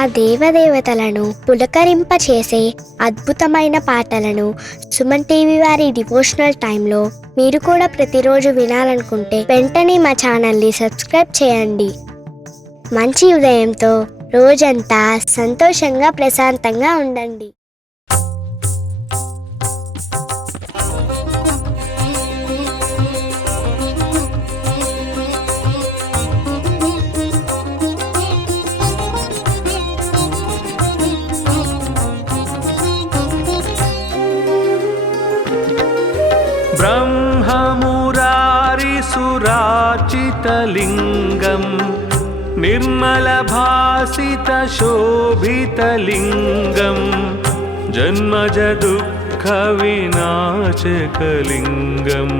ఆ దేవదేవతలను పులకరింపచేసే అద్భుతమైన పాటలను సుమన్ టీవీ వారి డివోషనల్ టైంలో మీరు కూడా ప్రతిరోజు వినాలనుకుంటే వెంటనే మా ఛానల్ని సబ్స్క్రైబ్ చేయండి. మంచి ఉదయంతో రోజంతా సంతోషంగా ప్రశాంతంగా ఉండండి. ब्रह्ममुरारिसुराचितलिङ्गं निर्मलभासितशोभितलिङ्गं जन्मजदुःखविनाशकलिङ्गं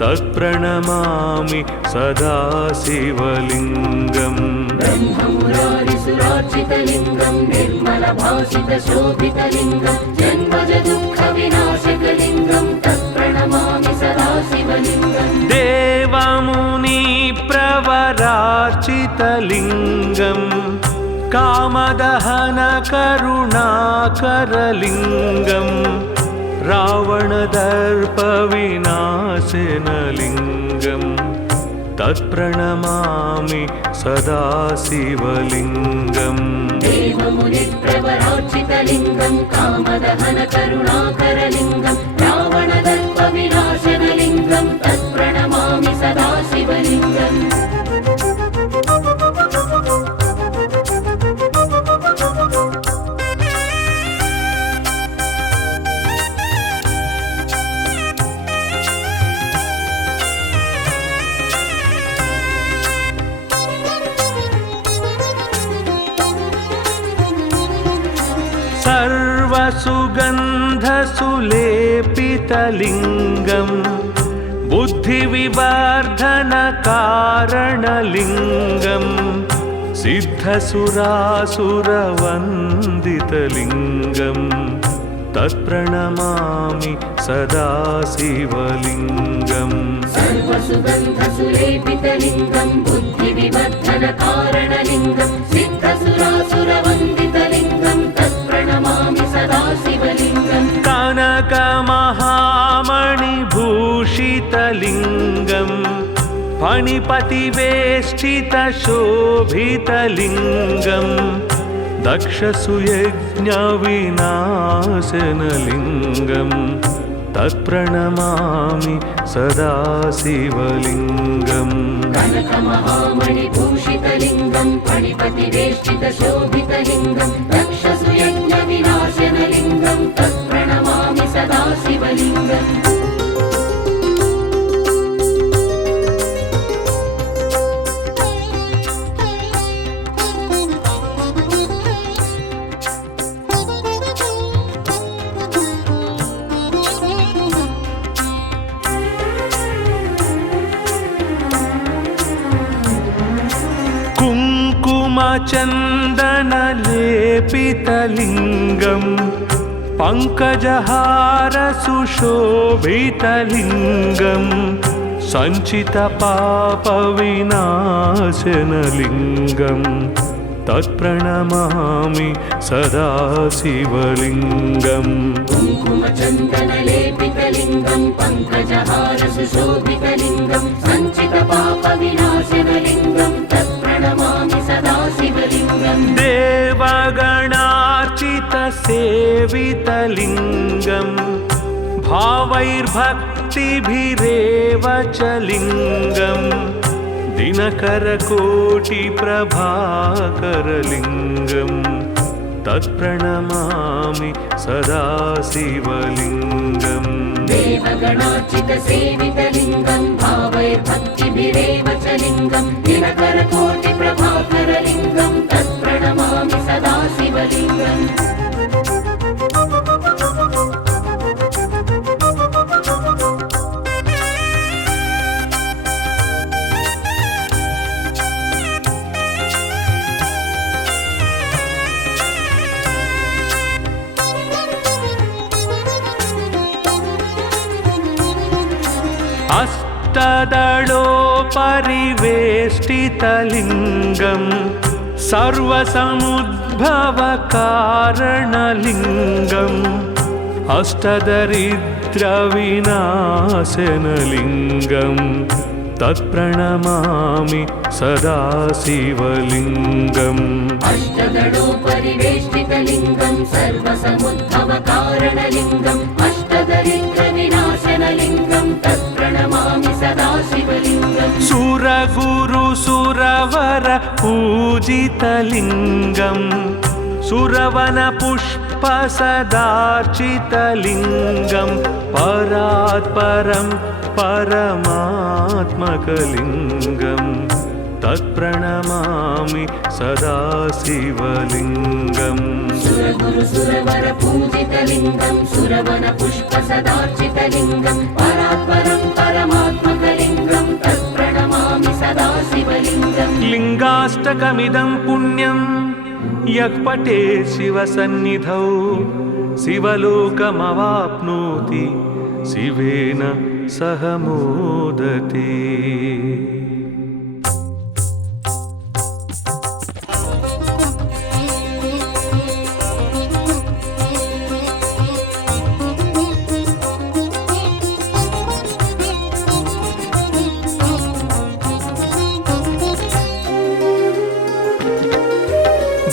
तत्प्रणमामि सदा शिवलिङ्गम्. ब्रह्ममुरारिसुराचितलिङ्गं निर्मलभासितशोभितलिङ्गं जन्मजदुःखविनाशकलिङ्गं तत्प्रणमामि सदा शिवलिङ्गम्. देवमुनिप्रवरार्चितलिङ्गं कामदहनकरुणाकरलिङ्गं रावणदर्पविनाशनलिङ्गं तत्प्रणमामि सदा शिवलिङ्गम्. देवमुनिप्रवरार्चितलिङ्गं कामदहनकरुणाकरलिङ्गं रावणदर्पविनाशनलिङ्गं तत्प्रणमामि सदा शिवलिङ्गम्. सर्वसुगन्धसुलेपितलिङ्गं बुद्धिविवर्धनकारणलिङ्गं सिद्धसुरासुरवन्दितलिङ्गं तत्प्रणमामि सदा शिवलिङ्गम्. सर्वसुगन्धसुलेपितलिङ्गं बुद्धिविवर्धनकारणलिङ्गं सिद्धसुरासुरवन्दितलिङ्गं तत्प्रणमामि सदा शिवलिङ्गम्. कनकमहामणिभूषितलिङ्गं फणिपतिवेष्टितशोभितलिङ्गं दक्षसुयज्ञविनाशनलिङ्गं तत्प्रणमामि सदा शिवलिङ्गम्. कनकमहामणिभूषितलिङ्गं फणिपतिवेष्टितशोभितलिङ्गं दक्षसुयज्ञविनाशनलिङ्गं तत्प्रणमामि सदा शिवलिङ्गम्. कुङ्कुमचन्दनलेपितलिङ्गं पङ्कजहारसुशोभितलिङ्गं सञ्चितपापविनाशनलिङ्गं तत्प्रणमामि सदा शिवलिङ्गम्. कुङ्कुमचन्दनलेपितलिङ्गं पङ्कजहारसुशोभितलिङ्गं सञ्चितपापविनाशनलिङ्गं तत्प्रणमामि सदा शिवलिङ्गम्. देवगणार्चितसेवितलिङ्गं भावैर्भक्तिभिरेव च लिङ्गं दिनकरकोटिप्रभाकरलिङ्गं तत्प्रणमामि सदा शिवलिङ्गम्. देवगणार्चितसेवितलिङ्गं भावैर्भक्तिभिरेव च लिङ्गं दिनकरकोटिप्रभाकरलिङ्गं तत्प्रणमामि सदा शिवलिङ्गम्. अष्टदलोपरिवेष्टितलिङ्गं सर्वसमुद्भवकारणलिङ्गम् अष्टदरिद्रविनाशनलिङ्गं तत्प्रणमामि सदा शिवलिङ्गम् अष्टदलोपरिवेष्टितलिङ्गं सर्वसमुद्भवकारणलिङ्गम् अष्टदरिद्रविनाशनलिङ्गं तत्प्रणमामि सदा शिवलिङ्गम् सुरगुरुसुरवर पूजितलिङ्गम् सुरवनपुष्पसदार्चितलिङ्गं परात्परं परमात्मकलिङ्गं तत्प्रणमामि सदा शिवलिङ्गम् सुरगुरुसुरवर पूजितलिङ्गं सुरवनपुष्पसदार्चितलिङ्गं परात्परं परमात्मकलिङ्गं तत्प्रणमामि सदा शिवलिङ्गम् लिङ्गाष्टकमिदं पुण्यं यः पठे शिवसन्निधौ शिवलोकमवाप्नोति शिवेन सह मोदते।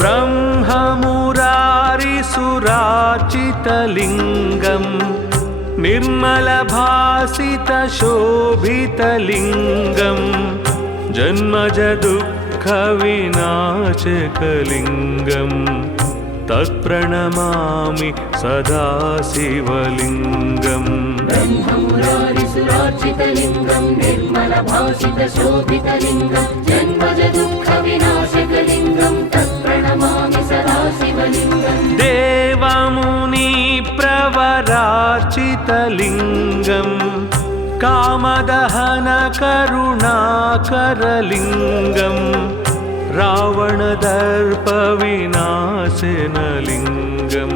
ब्रह्ममुरारिसुरार्चितलिङ्गं निर्मलभासितशोभितलिङ्गं जन्मजदुःखविनाशकलिङ्गं तत्प्रणमामि सदा शिवलिङ्गम् ब्रह्ममुरारिसुरार्चितलिङ्गं निर्मलभासितशोभितलिङ्गं जन्मजदुःखविनाशकलिङ्गं तत्प्रणमामि सदा शिवलिङ्गम् देवमुनिप्रवरार्चितलिङ्गं कामदहनकरुणाकरलिङ्गं रावणदर्पविनाशनलिङ्गं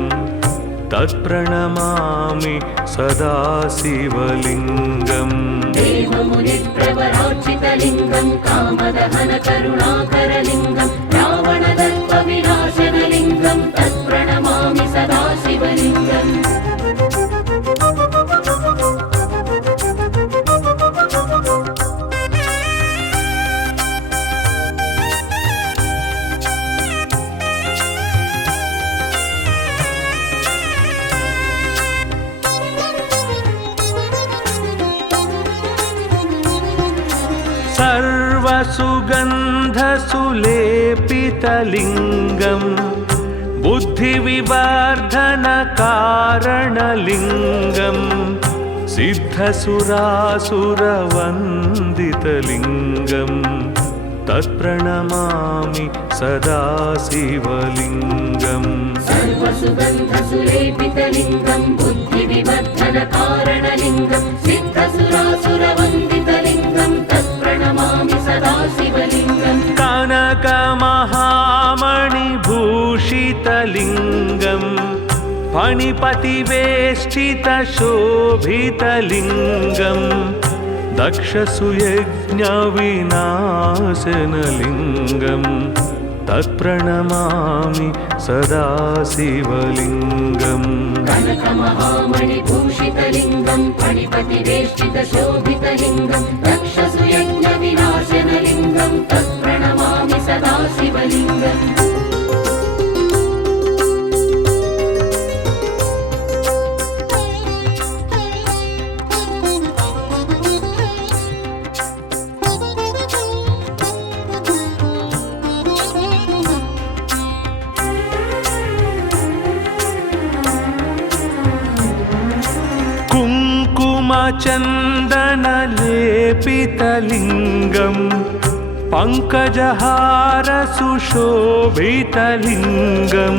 तत्प्रणमामि सदा शिवलिङ्गम् देवमुनिप्रवरार्चितलिङ्गं कामदहनकरुणाकरलिङ्गं रावणदर्पविनाशनलिङ्गं तत्प्रणमामि सदा शिवलिङ्गम् सर्वसुगन्धसुलेपितलिङ्गं बुद्धिविवर्धनकारणलिङ्गं सिद्धसुरासुरवन्दितलिङ्गं तत्प्रणमामि सदा शिवलिङ्गम् सर्वसुगन्धसुलेपितलिङ्गं बुद्धिविवर्धनकारणलिङ्गं सिद्धसुरासुरवन्दितलिङ्गं तत्प्रणमामि सदा शिवलिङ्गम् कनकमहामणिभूषितलिङ्गं फणिपतिवेष्टितशोभितलिङ्गं दक्षसुयज्ञविनाशनलिङ्गं तत्प्रणमामि सदा शिवलिङ्गम् कनकमहामणिभूषितलिङ्गं फणिपतिवेष्टितशोभितलिङ्गं दक्षसुयज्ञविनाशनलिङ्गं तत्प्रणमामि सदा शिवलिङ्गम् कुङ्कुमचन्दनलेपितलिङ्गं पङ्कजहारसुशोभितलिङ्गं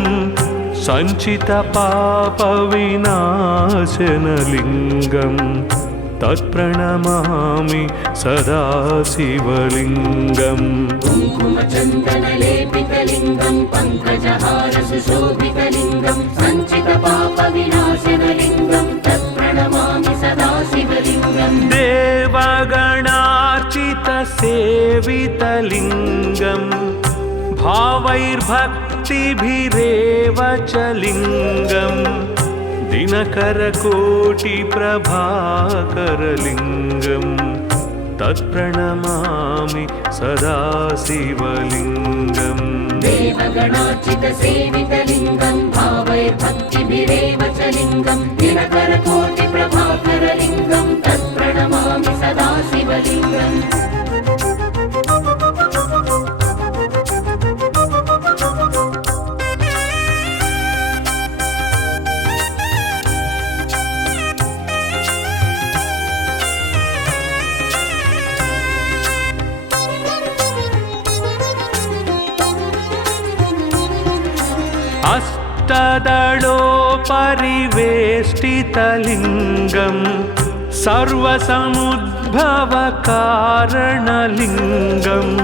सञ्चितपापविनाशनलिङ्गं तत्प्रणमामि सदा शिवलिङ्गम् कुङ्कुमचन्दनलेपितलिङ्गं पङ्कजहारसुशोभितलिङ्गं सञ्चितपापविनाशनलिङ्गं तत्प्रणमामि सदा शिवलिङ्गम् देवगणार्चितसेवितलिङ्गं भावैर्भक्तिभिरेव च लिङ्गम् दिनकरकोटिप्रभाकरलिङ्गम् तत्प्रणमामि सदा शिवलिङ्गम् देवगणार्चितसेवितलिङ्गं भावैर्भक्तिभिरेव च लिङ्गं दिनकरकोटिप्रभाकरलिङ्गं तत्प्रणमामि सदा शिवलिङ्गम् अष्टदलोपरिवेष्टितलिङ्गं सर्वसमुद्भवकारणलिङ्गम्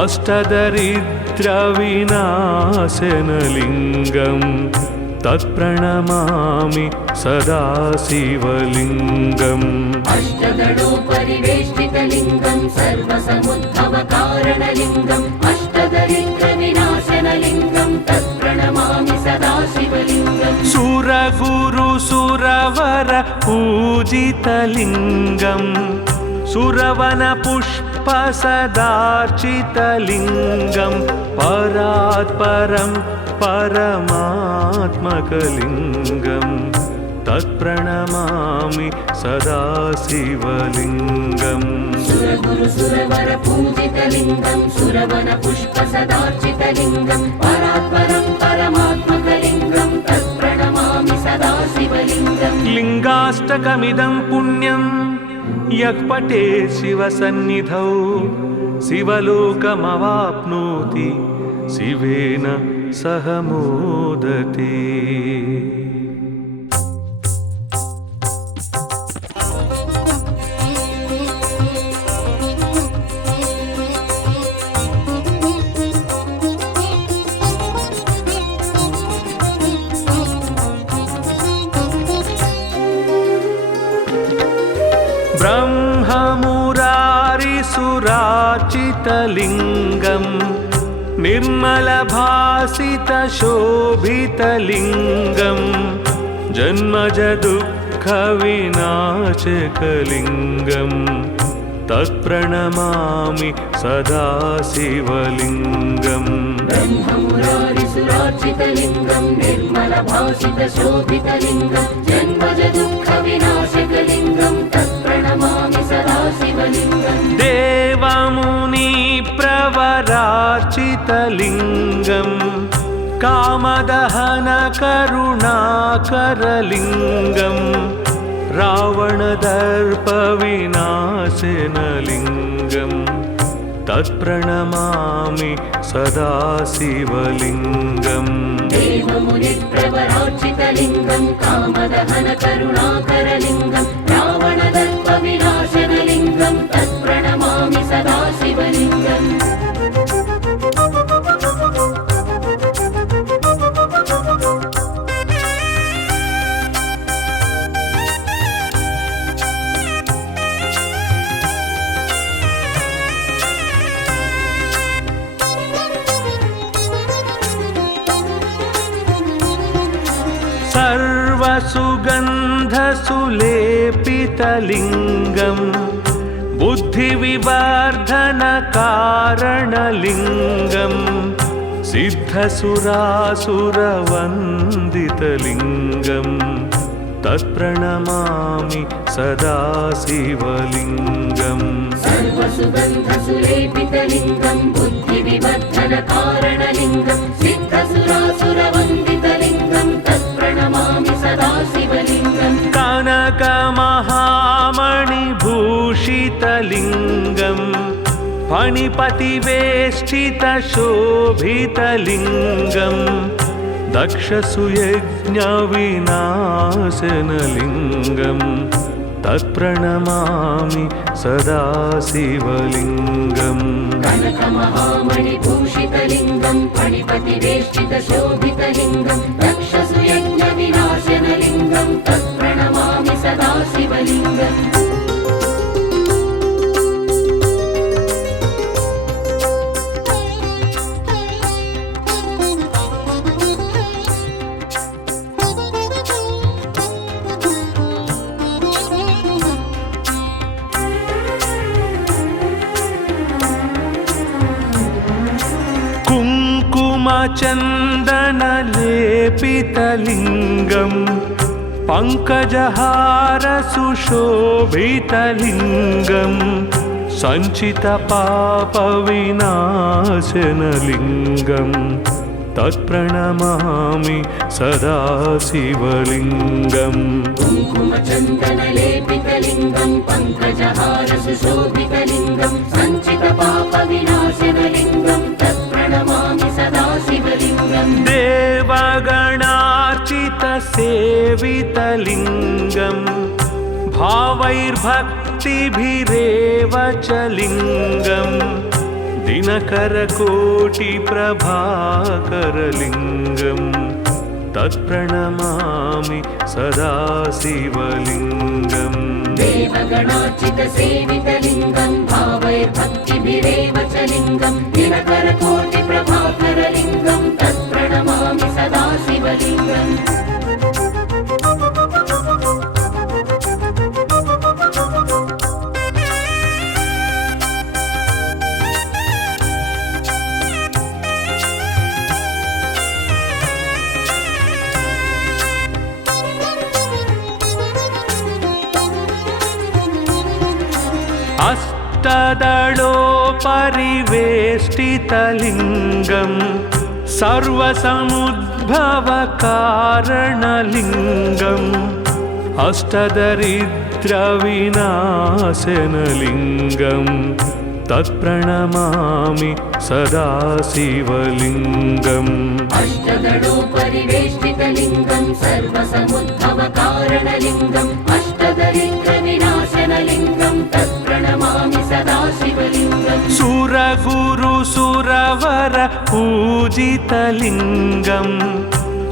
अष्टदरिद्रविनाशनलिङ्गम् तत्प्रणमामि सदा शिवलिङ्गम् अष्टदलोपरिवेष्टितलिङ्गं सर्वसमुद्भवकारणलिङ्गम् अष्टदरिद्रविनाशनलिङ्गं तत्प्रणमामि सदा शिवलिङ्गम् सुरगुरुसुरवर पूजितलिङ्गम् सुरवनपुष्पसदार्चितलिङ्गम् परात्परं परमात्मकलिङ्गम् तत्प्रणमामि सदा शिवलिङ्गम् सुरगुरुसुरवर पूजितलिङ्गं सुरवनपुष्पसदार्चितलिङ्गं परात्परं परमात्मकलिङ्गं तत्प्रणमामि सदा शिवलिङ्गम् लिङ्गाष्टकमिदं पुण्यं यः पठेत् शिवसन्निधौ शिवलोकमवाप्नोति शिवेन सह मोदते। ब्रह्ममुरारिसुरार्चितलिङ्गम् निर्मलभासितशोभितलिङ्गम् जन्मजदुःखविनाशकलिङ्गम् तत्प्रणमामि सदा शिवलिङ्गम् ब्रह्ममुरारिसुरार्चितलिङ्गं निर्मलभासितशोभितलिङ्गं जन्मजदुःखविनाशकलिङ्गं तत्प्रणमामि सदा शिवलिङ्गम् देवमुनिप्रवरार्चितलिङ्गम् कामदहनकरुणाकरलिङ्गम् रावणदर्पविनाशनलिङ्गम् तत्प्रणमामि सदा शिवलिङ्गम् देवमुनिप्रवरार्चितलिङ्गं कामदहनकरुणाकरलिङ्गं रावणदर्पविनाशनलिङ्गं तत्प्रणमामि सदा शिवलिङ्गम् सर्वसुगन्धसुलेपितलिङ्गम् बुद्धिविवर्धनकारणलिङ्गम् सिद्धसुरासुरवन्दितलिङ्गम् तत्प्रणमामि सदा शिवलिङ्गम् सर्वसुगन्धसुलेपितलिङ्गं बुद्धिविवर्धनकारणलिङ्गं सिद्धसुरासुरवन्दितलिङ्गं तत्प्रणमामि सदा शिवलिङ्गम् कनकमहामणिभूषितलिङ्गम् फणिपतिवेष्टितशोभितलिङ्गम् दक्षसुयज्ञविनाशनलिङ्गम् तत्प्रणमामि सदा शिवलिङ्गम् कनकमहामणिभूषितलिङ्गं फणिपतिवेष्टितशोभितलिङ्गं दक्षसुयज्ञविनाशनलिङ्गं तत्प्रणमामि सदा शिवलिङ्गम् कुङ्कुमचन्दनलेपितलिङ्गं पङ्कजहारसुशोभितलिङ्गं सञ्चितपापविनाशनलिङ्गं तत्प्रणमामि सदा शिवलिङ्गम् कुङ्कुमचन्दनलेपितलिङ्गं पङ्कजहारसुशोभितलिङ्गं सञ्चितपापविनाशनलिङ्गं तत्प्रणमामि सदा शिवलिङ्गम् देवगणार्चितसेवितलिङ्गं भावैर्भक्तिभिरेव च लिङ्गं दिनकरकोटिप्रभाकरलिङ्गं तत्प्रणमामि सदा शिवलिङ्गम् देवगणार्चितसेवितलिङ्गं भावैर्भक्तिभिरेव च लिङ्गं दिनकरकोटिप्रभाकरलिङ्गं तत्प्रणमामि सदा शिवलिङ्गम् अष्टदलोपरिवेष्टितलिङ्गं सर्वसमुद्भवकारणलिङ्गम् अष्टदरिद्रविनाशनलिङ्गं तत्प्रणमामि सदा शिवलिङ्गम् अष्टदलोपरिवेष्टितलिङ्गं सर्वसमुद्भवकारणलिङ्गम् अष्टदरिद्रविनाशनलिङ्गं तत्प्रणमामि सदा शिवलिङ्गम् सुरगुरुसुरवर पूजितलिङ्गं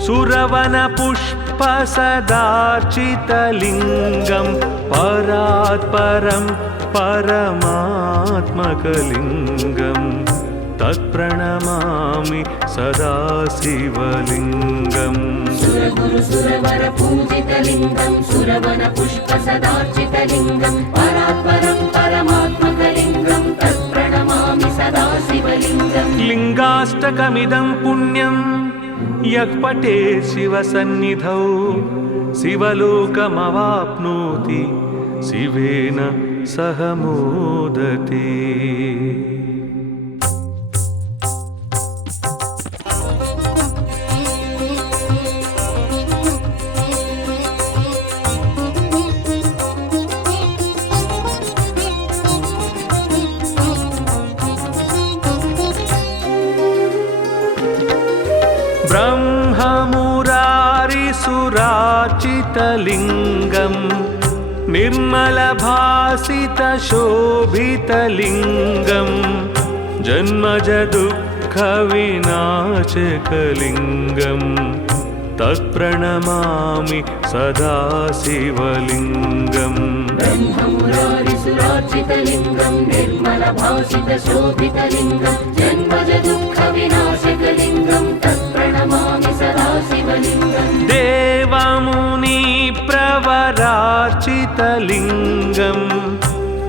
सुरवनपुष्पसदार्चितलिङ्गं परात्परं परमात्मकलिङ्गं तत्प्रणमामि सदा शिवलिङ्गम् सुरगुरुसुरवरपूजितलिङ्गं सुरवनपुष्पसदार्चितलिङ्गं परात्परं परमात्मकलिङ्गं तत्प्रणमामि सदा शिवलिङ्गम् लिङ्गाष्टकमिदं पुण्यं यः पठेत् शिवसन्निधौ शिवलोकमवाप्नोति शिवेन सह मोदते। ब्रह्ममुरारिसुरार्चितलिङ्गं निर्मलभासितशोभितलिङ्गं जन्मजदुःखविनाशकलिङ्गं तत्प्रणमामि सदा शिवलिङ्गम् ब्रह्ममुरारिसुरार्चितलिङ्गं निर्मलभासितशोभितलिङ्गं जन्मजदुःखविनाशकलिङ्गं तत्प्रणमामि सदा शिवलिङ्गम् देवमुनिप्रवरार्चितलिङ्गं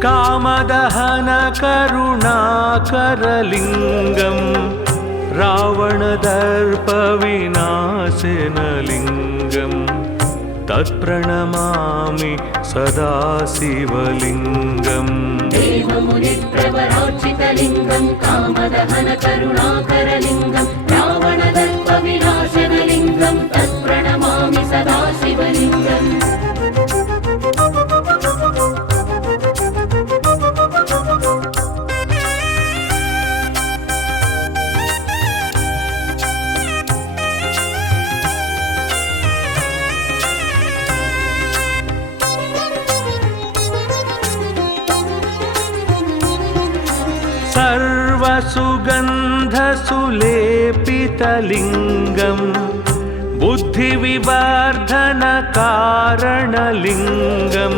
कामदहनकरुणाकरलिङ्गं रावणदर्पविनाशनलिङ्गं तत्प्रणमामि सदा शिवलिङ्गम् देवमुनिप्रवरार्चितलिङ्गं कामदहनकरुणाकरलिङ्गं रावणदर्पविनाशनलिङ्गं तत्प्रणमामि सदा शिवलिङ्गम् सर्वसुगन्धसुलेपितलिङ्गं बुद्धिविवर्धनकारणलिङ्गं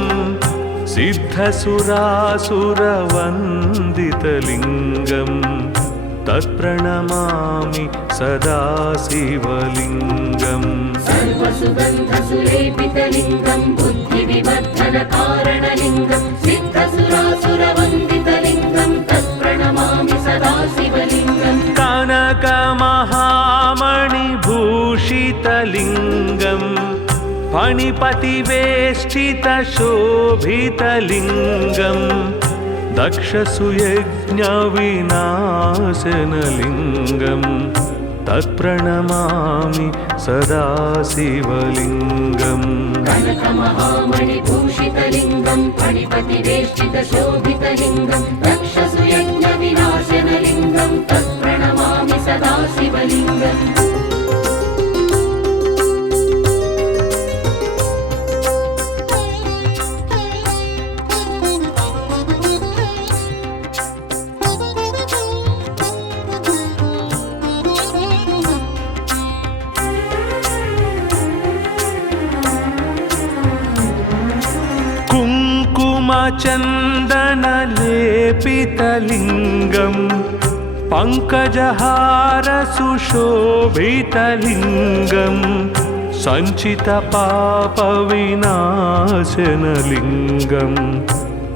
सिद्धसुरासुरवन्दितलिङ्गं तत्प्रणमामि सदा शिवलिङ्गम् सर्वसुगन्धसुलेपितलिङ्गं बुद्धिविवर्धनकारणलिङ्गं सिद्धसुरासुरवन्दितलिङ्गं तत्प्रणमामि सदा शिवलिङ्गम् कनकमहामणिभूषितलिङ्गं फणिपतिवेष्टितशोभितलिङ्गं दक्षसुयज्ञविनाशनलिङ्गं तत्प्रणमामि सदा शिवलिङ्गम् कनकमहामणिभूषितलिङ्गं फणिपतिवेष्टितशोभितलिङ्गं दक्षसुयज्ञविनाशनलिङ्गं तत्प्रणमामि सदा शिवलिङ्गम् कुङ्कुमचन्दनलेपितलिङ्गं पङ्कजहारसुशोभितलिङ्गं सञ्चितपापविनाशनलिङ्गं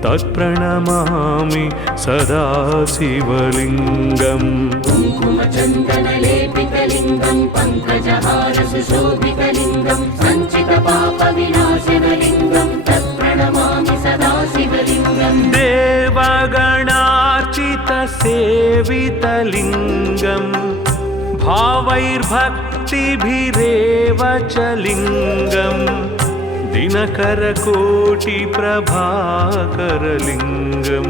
तत्प्रणमामि सदा शिवलिङ्गम् कुङ्कुमचन्दनलेपितलिङ्गं पङ्कजहारसुशोभितलिङ्गं सञ्चितपापविनाशनलिङ्गं तत्प्रणमामि सदा शिवलिङ्गम् देवगणार्चितसेवितलिङ्गं भावैर्भक्तिभिरेव च लिङ्गं दिनकरकोटिप्रभाकरलिङ्गं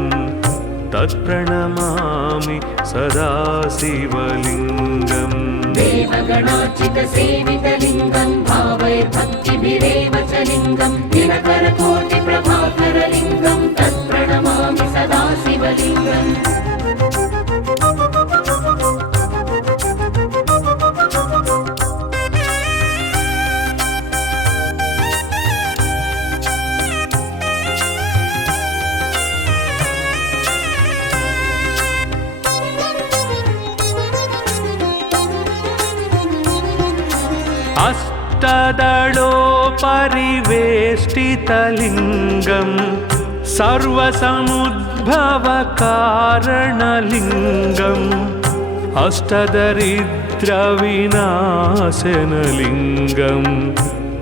तत्प्रणमामि सदा शिवलिङ्गम् देवगणार्चितसेवितलिङ्गं भावैर्भक्तिभिरेव च लिङ्गं दिनकरकोटिप्रभाकरलिङ्गं तत्प्रणमामि सदा शिवलिङ्गम् अष्टदलोपरिवेष्टितलिङ्गं सर्वसमुद्भवकारणलिङ्गम् अष्टदरिद्रविनाशनलिङ्गं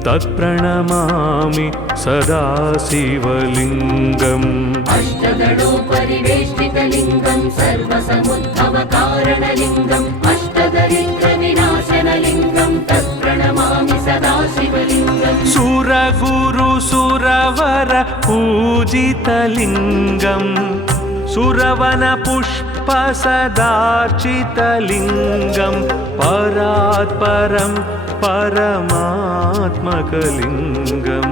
तत्प्रणमामि सदा शिवलिङ्गम् अष्टदलोपरिवेष्टितलिङ्गं सर्वसमुद्भवकारणलिङ्गम् अष्टदरिद्रविनाशनलिङ्गं तत्प्रणमामि सदा शिवलिङ्गम् सुरगुरुसुरवर पूजितलिङ्गं सुरवनपुष्पसदार्चितलिङ्गं परात्परं परमात्मकलिङ्गं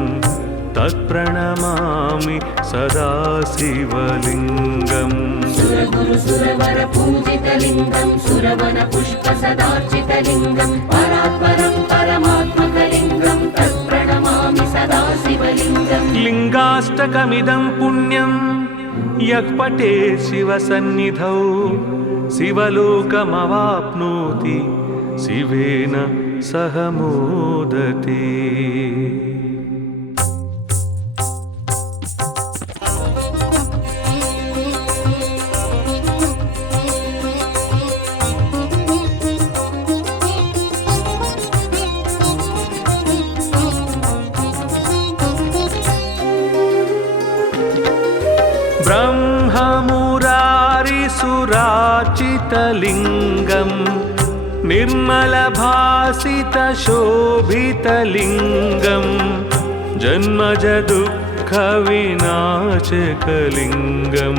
तत्प्रणमामि सदा शिवलिङ्गम् सुरगुरुसुरवर पूजितलिङ्गं सुरवनपुष्पसदार्चितलिङ्गं परात्परं परमात्मकलिङ्गं तत्प्रणमामि सदा शिवलिङ्गम् लिङ्गाष्टकमिदं पुण्यं यः पठे शिवसन्निधौ शिवलोकमवाप्नोति शिवेन सह मोदते। ब्रह्ममुरारिसुराचितलिङ्गं निर्मलभासितशोभितलिङ्गं जन्मजदुःखविनाशकलिङ्गं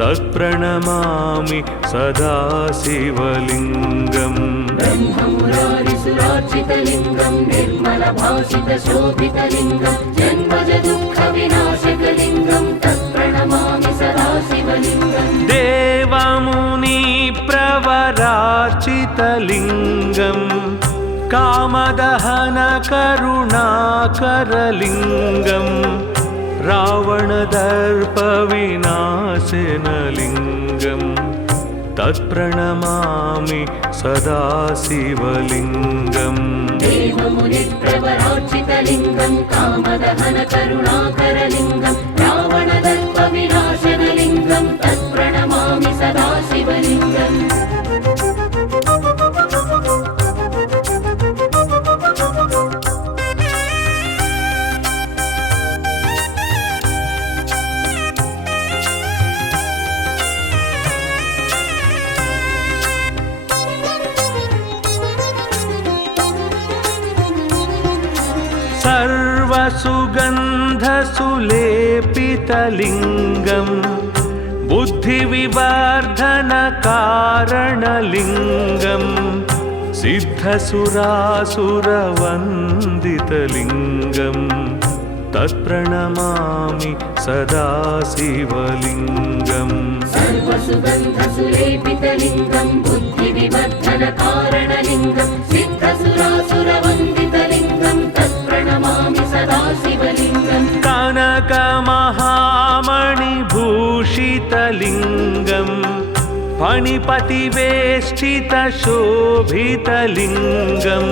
तत्प्रणमामि सदा शिवलिङ्गम् ब्रह्ममुरारिसुरार्चितलिङ्गं निर्मलभासितशोभितलिङ्गं जन्मजदुःखविनाशकलिङ्गं तत्प्रणमामि सदा शिवलिङ्गम् देवमुनिप्रवरार्चितलिङ्गं कामदहनकरुणाकरलिङ्गं रावणदर्पविनाशनलिङ्गं तत्प्रणमामि सदा शिवलिङ्गम् देवमुनिप्रवरार्चितलिङ्गं कामदहनकरुणाकरलिङ्गं रावणदर्पविनाशनलिङ्गं तत्प्रणमामि सदा शिवलिङ्गम् सर्वसुगन्धसुलेपितलिङ्गं बुद्धिविवर्धनकारणलिङ्गं सिद्धसुरासुरवन्दितलिङ्गं तत्प्रणमामि सदा शिवलिङ्गम् सर्वसुगन्धसुलेपितलिङ्गं बुद्धिविवर्धनकारणलिङ्गं सिद्धसुरासुरवन्दितलिङ्गं तत्प्रणमामि सदा शिवलिङ्गम् कनकमहामणिभूषितलिङ्गं फणिपतिवेष्टितशोभितलिङ्गं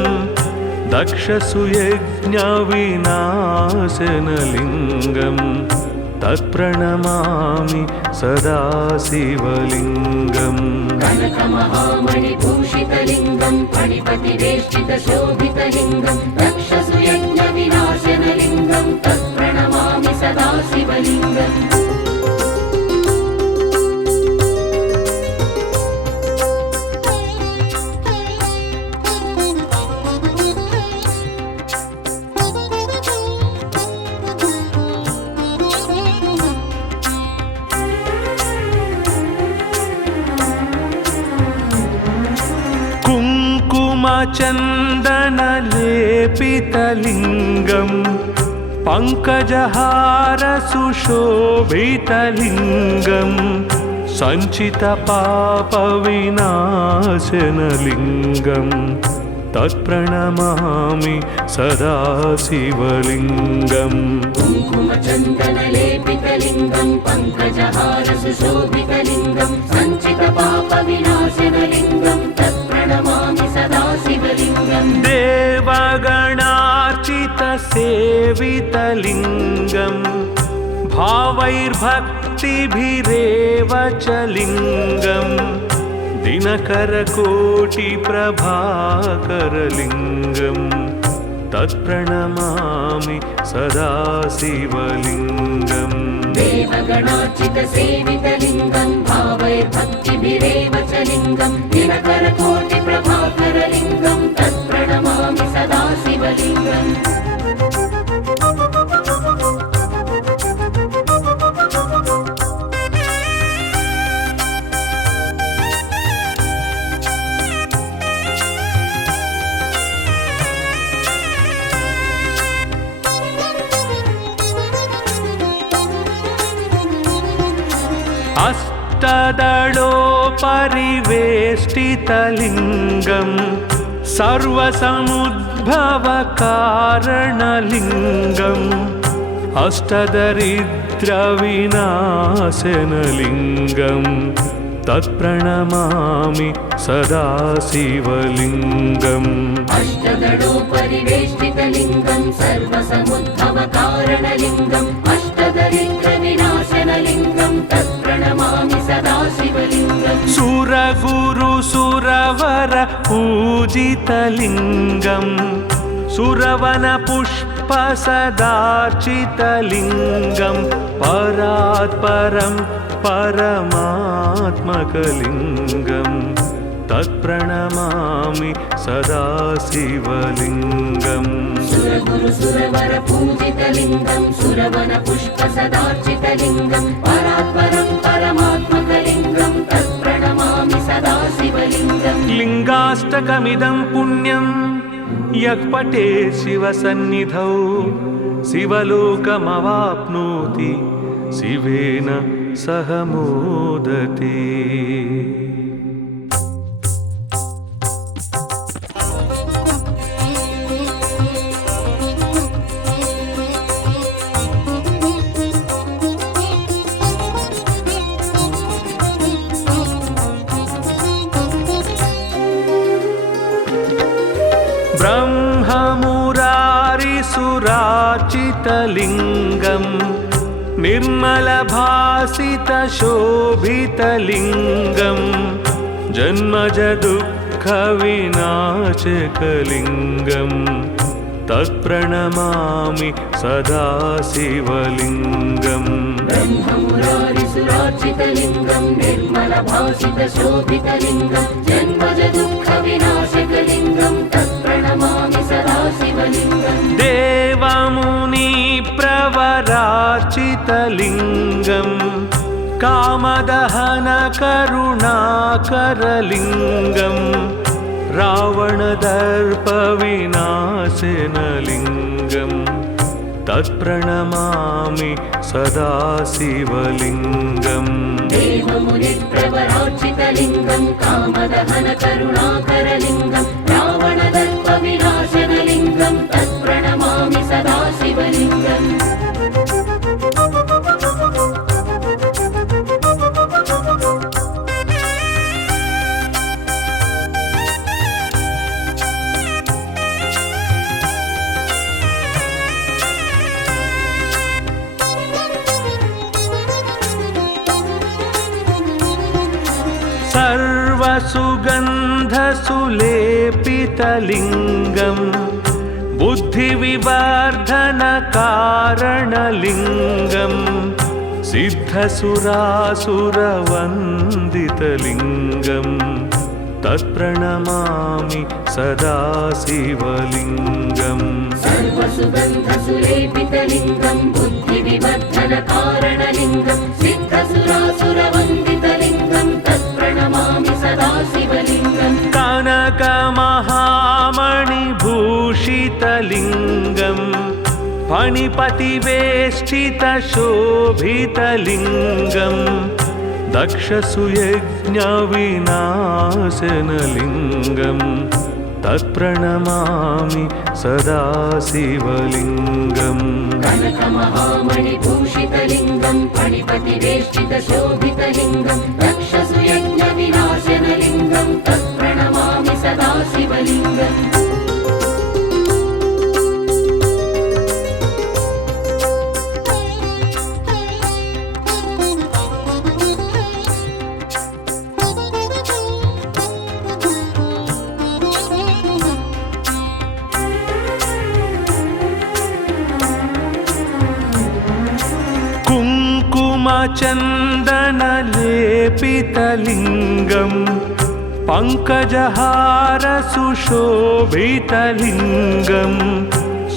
दक्षसुयज्ञविनाशनलिङ्गं तत्प्रणमामि सदा शिवलिङ्गम् कनकमहामणिभूषितलिङ्गं फणिपतिवेष्टितशोभितलिङ्गं दक्षसुयज्ञविनाशनलिङ्गं तत्प्रणमामि सदा शिवलिङ्गम् कुङ्कुमचन्दनलेपितलिङ्गं पङ्कजहारसुशोभितलिङ्गं सञ्चितपापविनाशनलिङ्गं तत्प्रणमामि सदा शिवलिङ्गम् कुङ्कुमचन्दनलेपितलिङ्गं पङ्कजहारसुशोभितलिङ्गं सञ्चितपापविनाशनलिङ्गं तत्प्रणमामि सदा शिवलिङ्गम् देवगणार्चितसेवितलिङ्गं भावैर्भक्तिभिरेव च लिङ्गं दिनकरकोटिप्रभाकरलिङ्गं तत्प्रणमामि सदा शिवलिङ्गम् देवगणार्चितसेवितलिङ्गं भावैर्भक्तिभिरेव च लिङ्गं दिनकरकोटिप्रभाकरलिङ्गं तत्प्रणमामि सदा शिवलिङ्गम् अष्टदलोपरिवेष्टितलिङ्गं सर्वसमुद्भवकारणलिङ्गम् अष्टदरिद्रविनाशनलिङ्गं तत्प्रणमामि सदा शिवलिङ्गम् अष्टदलोपरिवेष्टितलिङ्गं सर्वसमुद्भवकारणलिङ्गम् अष्टदरिद्रविनाशनलिङ्गं तत्प्रणमामि सदा शिवलिङ्गम् सुरगुरुसुरवर पूजितलिङ्गं सुरवनपुष्पसदार्चितलिङ्गं परात्परं परमात्मकलिङ्गं तत्प्रणमामि सदा शिवलिङ्गम् सुरगुरुसुरवर पूजितलिङ्गं सुरवनपुष्पसदार्चितलिङ्गं परात्परं परमात्मकलिङ्गं तत्प्रणमामि सदा शिवलिङ्गम् लिङ्गाष्टकमिदं पुण्यं यः पठेत् शिवसन्निधौ शिवलोकमवाप्नोति शिवेन सह मोदते। ब्रह्ममुरारिसुरार्चितलिङ्गं निर्मलभासितशोभितलिङ्गं जन्मजदुःखविनाशकलिङ्गं तत्प्रणमामि सदा शिवलिङ्गम् ब्रह्ममुरारिसुरार्चितलिङ्गं निर्मलभासितशोभितलिङ्गं जन्मजदुःखविनाशकलिङ्गं तत्प्रणमामि सदा शिवलिङ्गम् देवमुनि पूजितलिङ्गम् कामदहनकरुणाकरलिङ्गम् रावणदर्पविनाशनलिङ्गम् तत्प्रणमामि सदा शिवलिङ्गम् देवमुनिप्रवरार्चितलिङ्गं कामदहनकरुणाकरलिङ्गं रावणदर्पविनाशनलिङ्गं तत्प्रणमामि सदा शिवलिङ्गम् सर्वसुगन्धसुलेपितलिङ्गम् बुद्धिविवर्धनकारणलिङ्गम् सिद्धसुरासुरवन्दितलिङ्गम् तत्प्रणमामि सदा शिवलिङ्गम् सर्वसुगन्धसुलेपितलिङ्गं बुद्धिविवर्धनकारणलिङ्गं सिद्धसुरासुरवन्दितलिङ्गं तत्प्रणमामि सदा शिवलिङ्गम् कनकमहामणिभूषितलिङ्गम् फणिपतिवेष्टितशोभितलिङ्गम् दक्षसुयज्ञविनाशनलिङ्गम् तत्प्रणमामि सदा शिवलिङ्गम् कनकमहामणिभूषितलिङ्गं फणिपतिवेष्टितशोभितलिङ्गं दक्षसुयज्ञविनाशनलिङ्गं तत्प्रणमामि सदा शिवलिङ्गम् कुङ्कुमचन्दनलेपितलिङ्गम् पङ्कजहारसुशोभितलिङ्गम्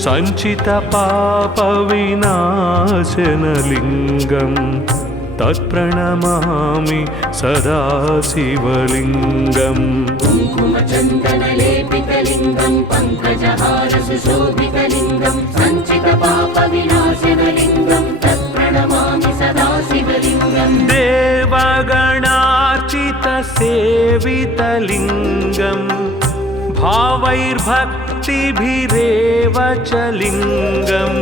सञ्चितपापविनाशनलिङ्गम् तत्प्रणमामि सदा शिवलिङ्गम् कुङ्कुमचन्दनलेपितलिङ्गं पङ्कजहारसुशोभितलिङ्गं सञ्चितपापविनाशनलिङ्गं तत्प्रणमामि सदा शिवलिङ्गम् देवगणार्चितसेवितलिङ्गम् भावैर्भक्तिभिरेव च लिङ्गम्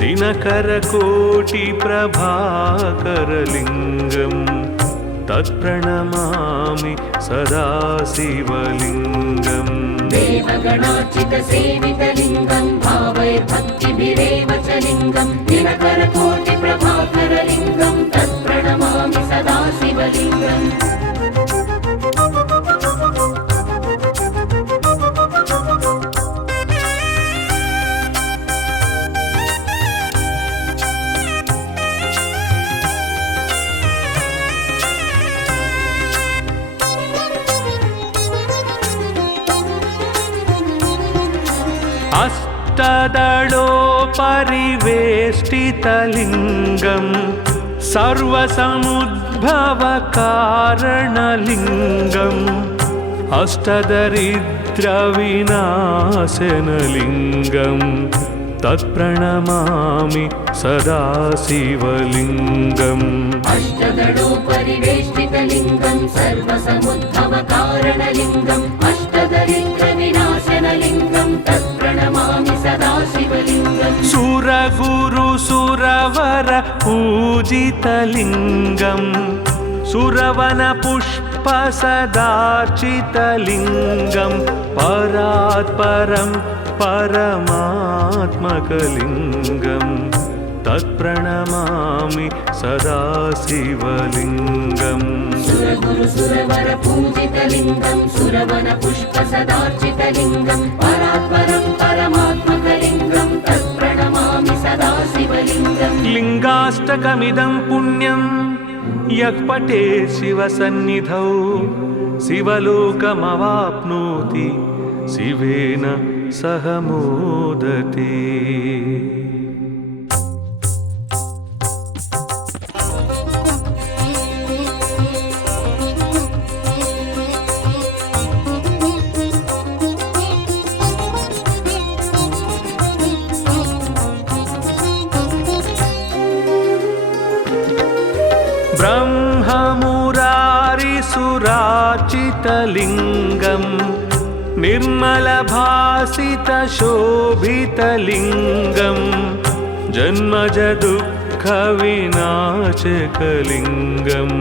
दिनकरकोटिप्रभाकरलिङ्गम् तत्प्रणमामि सदा शिवलिङ्गम् देवगणार्चितसेवितलिङ्गं भावैर्भक्तिभिरेव च लिङ्गं दिनकरकोटिप्रभाकरलिङ्गं तत्प्रणमामि सदा शिवलिङ्गम् अष्टदलोपरिवेष्टितलिङ्गम् सर्वसमुद्भवकारणलिङ्गम् अष्टदरिद्रविनाशनलिङ्गम् तत्प्रणमामि सदा शिवलिङ्गम् अष्टदलोपरिवेष्टितलिङ्गं सर्वसमुद्भवकारणलिङ्गम् अष्टदरिद्रविनाशनलिङ्गं तत्प्रणमामि सदा शिवलिङ्गम् सुरगुरुसुरवर पूजितलिङ्गम् सुरवनपुष्पसदार्चितलिङ्गम् परात्परं परमात्मकलिङ्गम् तत्प्रणमामि सदा शिवलिङ्गम् सुरगुरुसुरवर पूजितलिङ्गं सुरवनपुष्पसदार्चितलिङ्गं परात्परं परमात्मकलिङ्गं तत्प्रणमामि सदा शिवलिङ्गम् लिङ्गाष्टकमिदं पुण्यं यः पठेत् शिवसन्निधौ शिवलोकमवाप्नोति शिवेन सह मोदते। भासितलिङ्गम् निर्मलभासितशोभितलिङ्गम् जन्मज दुःखविनाशकलिङ्गम्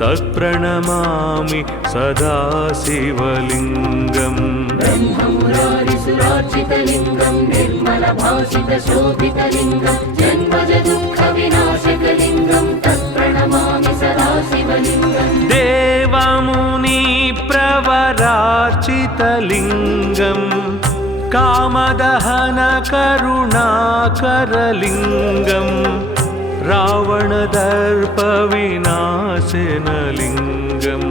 तत्प्रणमामि सदा शिवलिङ्गम् ब्रह्ममुरारिसुरार्चितलिङ्गं निर्मलभासितशोभितलिङ्गं जन्मज दुःखविनाशकलिङ्गं तत्प्रणमामि सदा शिवलिङ्गम् देवमुनिप्रवरार्चितलिङ्गम् कामदहनकरुणाकरलिङ्गम् रावणदर्पविनाशनलिङ्गम्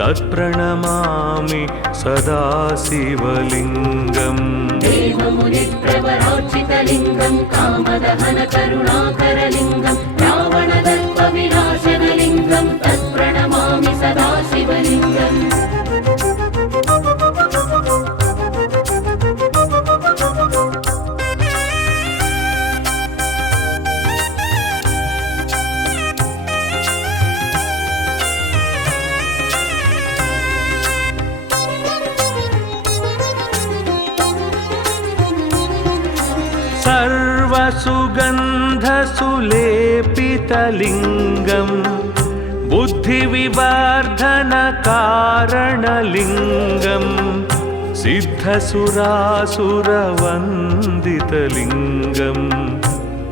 तत्प्रणमामि सदा शिवलिङ्गम् देवमुनिप्रवरार्चितलिङ्गं कामदहनकरुणाकरलिङ्गं रावणदर्पविनाशनलिङ्गं तत्प्रणमामि सदा शिवलिङ्गम् सर्वसुगन्धसुलेपितलिङ्गम् बुद्धिविवर्धनकारणलिङ्गम् सिद्धसुरासुरवन्दितलिङ्गम्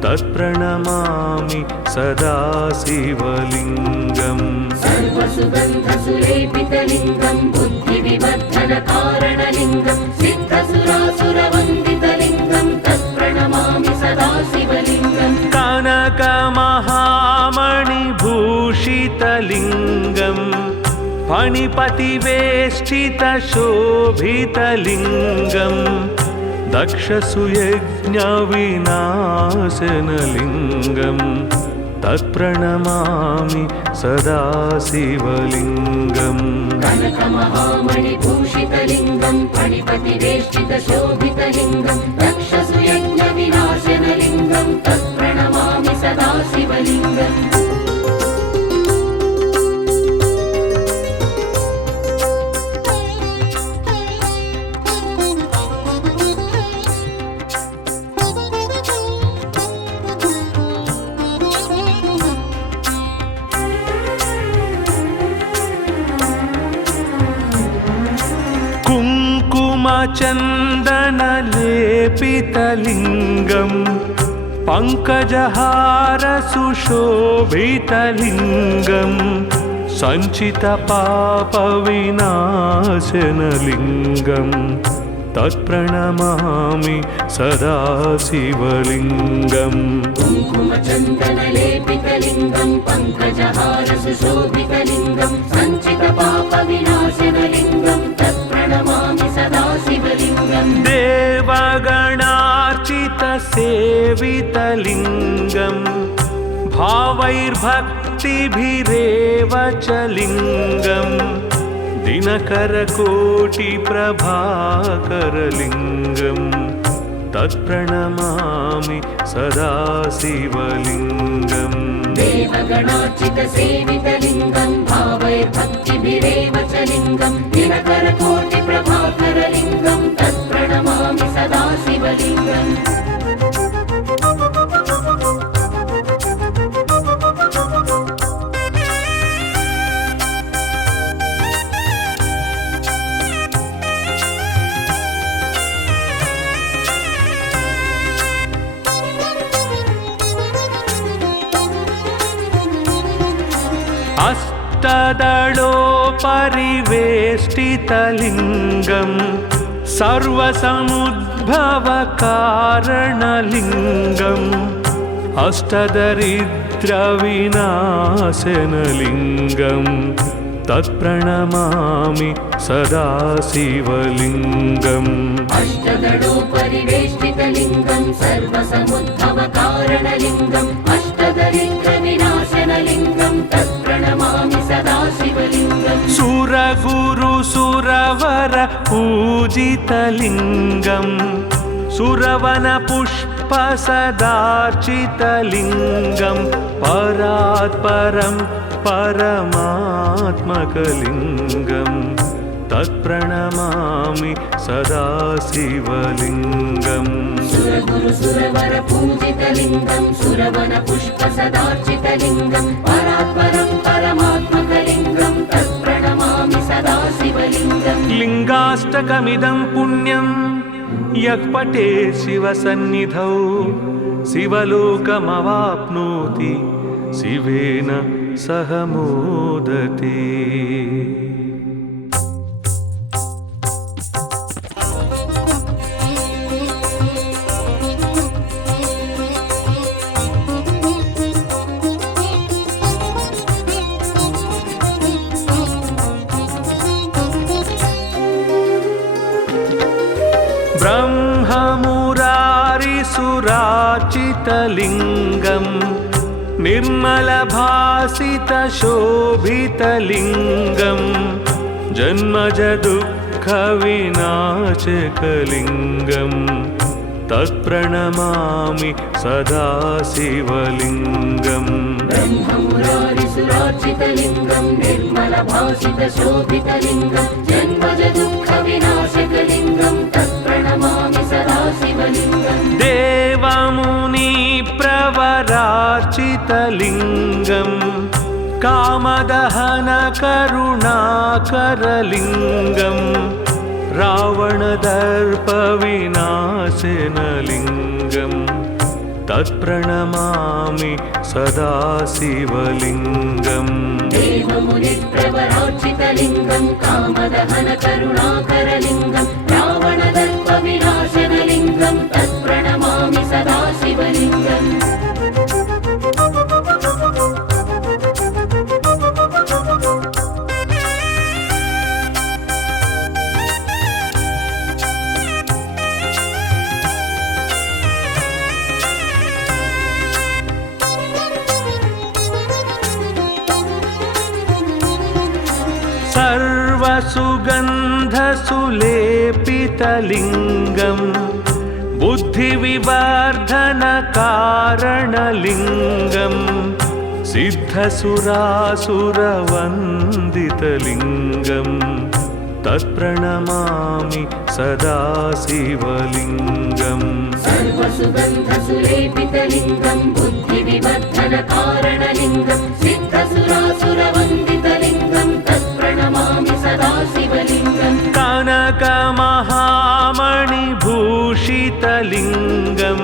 तत्प्रणमामि सदा शिवलिङ्गम् सर्वसुगन्धसुलेपितलिङ्गं बुद्धिविवर्धनकारणलिङ्गं सिद्धसुरासुरवन्दितलिङ्गं तत्प्रणमामि सदा शिवलिङ्गम् कनकमहामणिभूषितलिङ्गम् फणिपतिवेष्टितशोभितलिङ्गम् दक्षसुयज्ञविनाशनलिङ्गम् तत्प्रणमामि सदा शिवलिङ्गम् कनकमहामणिभूषितलिङ्गं फणिपतिवेष्टितशोभितलिङ्गं दक्षसुयज्ञविनाशनलिङ्गं तत्प्रणमामि सदा शिवलिङ्गम् कुङ्कुमचन्दनलेपितलिङ्गम् पङ्कजहारसुशोभितलिङ्गम् सञ्चितपापविनाशनलिङ्गम् तत्प्रणमामि सदा शिवलिङ्गम् कुङ्कुमचन्दनलेपितलिङ्गं पङ्कजहारसुशोभितलिङ्गं सञ्चितपापविनाशनलिङ्गं तत्प्रणमामि सदा शिवलिङ्गम् देवगणार्चितसेवितलिङ्गम् भावैर्भक्तिभिरेव च लिङ्गम् दिनकरकोटिप्रभाकरलिङ्गम् तत्प्रणमामि सदा शिवलिङ्गम् देवगणार्चितसेवितलिङ्गं भावैर्भक्तिभिरेव च लिङ्गं दिनकरकोटिप्रभाकरलिङ्गं तत्प्रणमामि सदा शिवलिङ्गम् अष्टदलोपरिवेष्टितलिङ्गम् सर्वसमुद्भवकारणलिङ्गम् अष्टदरिद्रविनाशनलिङ्गम् तत्प्रणमामि सदा शिवलिङ्गम् अष्टदलोपरिवेष्टितलिङ्गं सर्वसमुद्भवकारणलिङ्गम् अष्टदरिद्रविनाशनलिङ्गं तत्प्रणमामि सदा शिवलिङ्गम् सुरगुरुसुरवर पूजितलिङ्गम् सुरवनपुष्पसदार्चितलिङ्गम् परात् परं परमात्मकलिङ्गम् तत्प्रणमामि सदा शिवलिङ्गम् सुरगुरु सुरवर पूजितलिङ्गं सुरवन पुष्प सदार्चितलिङ्गं परात्परं परमात्मकलिङ्गं तत्प्रणमामि सदा शिवलिङ्गम् लिङ्गाष्टकमिदं पुण्यं यः पठे शिवसन्निधौ शिवलोकमवाप्नोति शिवेन सह मोदते। ब्रह्ममुरारिसुरार्चितलिङ्गं निर्मलभासितशोभितलिङ्गं जन्मजदुःखविनाशकलिङ्गं तत्प्रणमामि सदा शिवलिङ्गम् ब्रह्ममुरारिसुरार्चितलिङ्गं निर्मलभासितशोभितलिङ्गं जन्मजदुःखविनाशकलिङ्गं तत्प्रणमामि सदा शिवलिङ्गम् देवमुनिप्रवरार्चितलिङ्गं कामदहनकरुणाकरलिङ्गं रावणदर्पविनाशनलिङ्गं तत्प्रणमामि सदा शिवलिङ्गम् देवमुनिप्रवरार्चितलिङ्गं कामदहनकरुणाकरलिङ्गं रावणदर्पविनाशनलिङ्गं तत्प्रणमामि सदा शिवलिङ्गम् सर्वसुगन्धसुलेपितलिङ्गं बुद्धिविवर्धनकारणलिङ्गं सिद्धसुरासुरवन्दितलिङ्गं तत्प्रणमामि सदा शिवलिङ्गम् सर्वसुगन्धसुलेपितलिङ्गं बुद्धिविवर्धनकारणलिङ्गं सिद्धसुरासुरवन्दितलिङ्गं तत्प्रणमामि सदा शिवलिङ्गम् कनकमहामणिभूषितलिङ्गं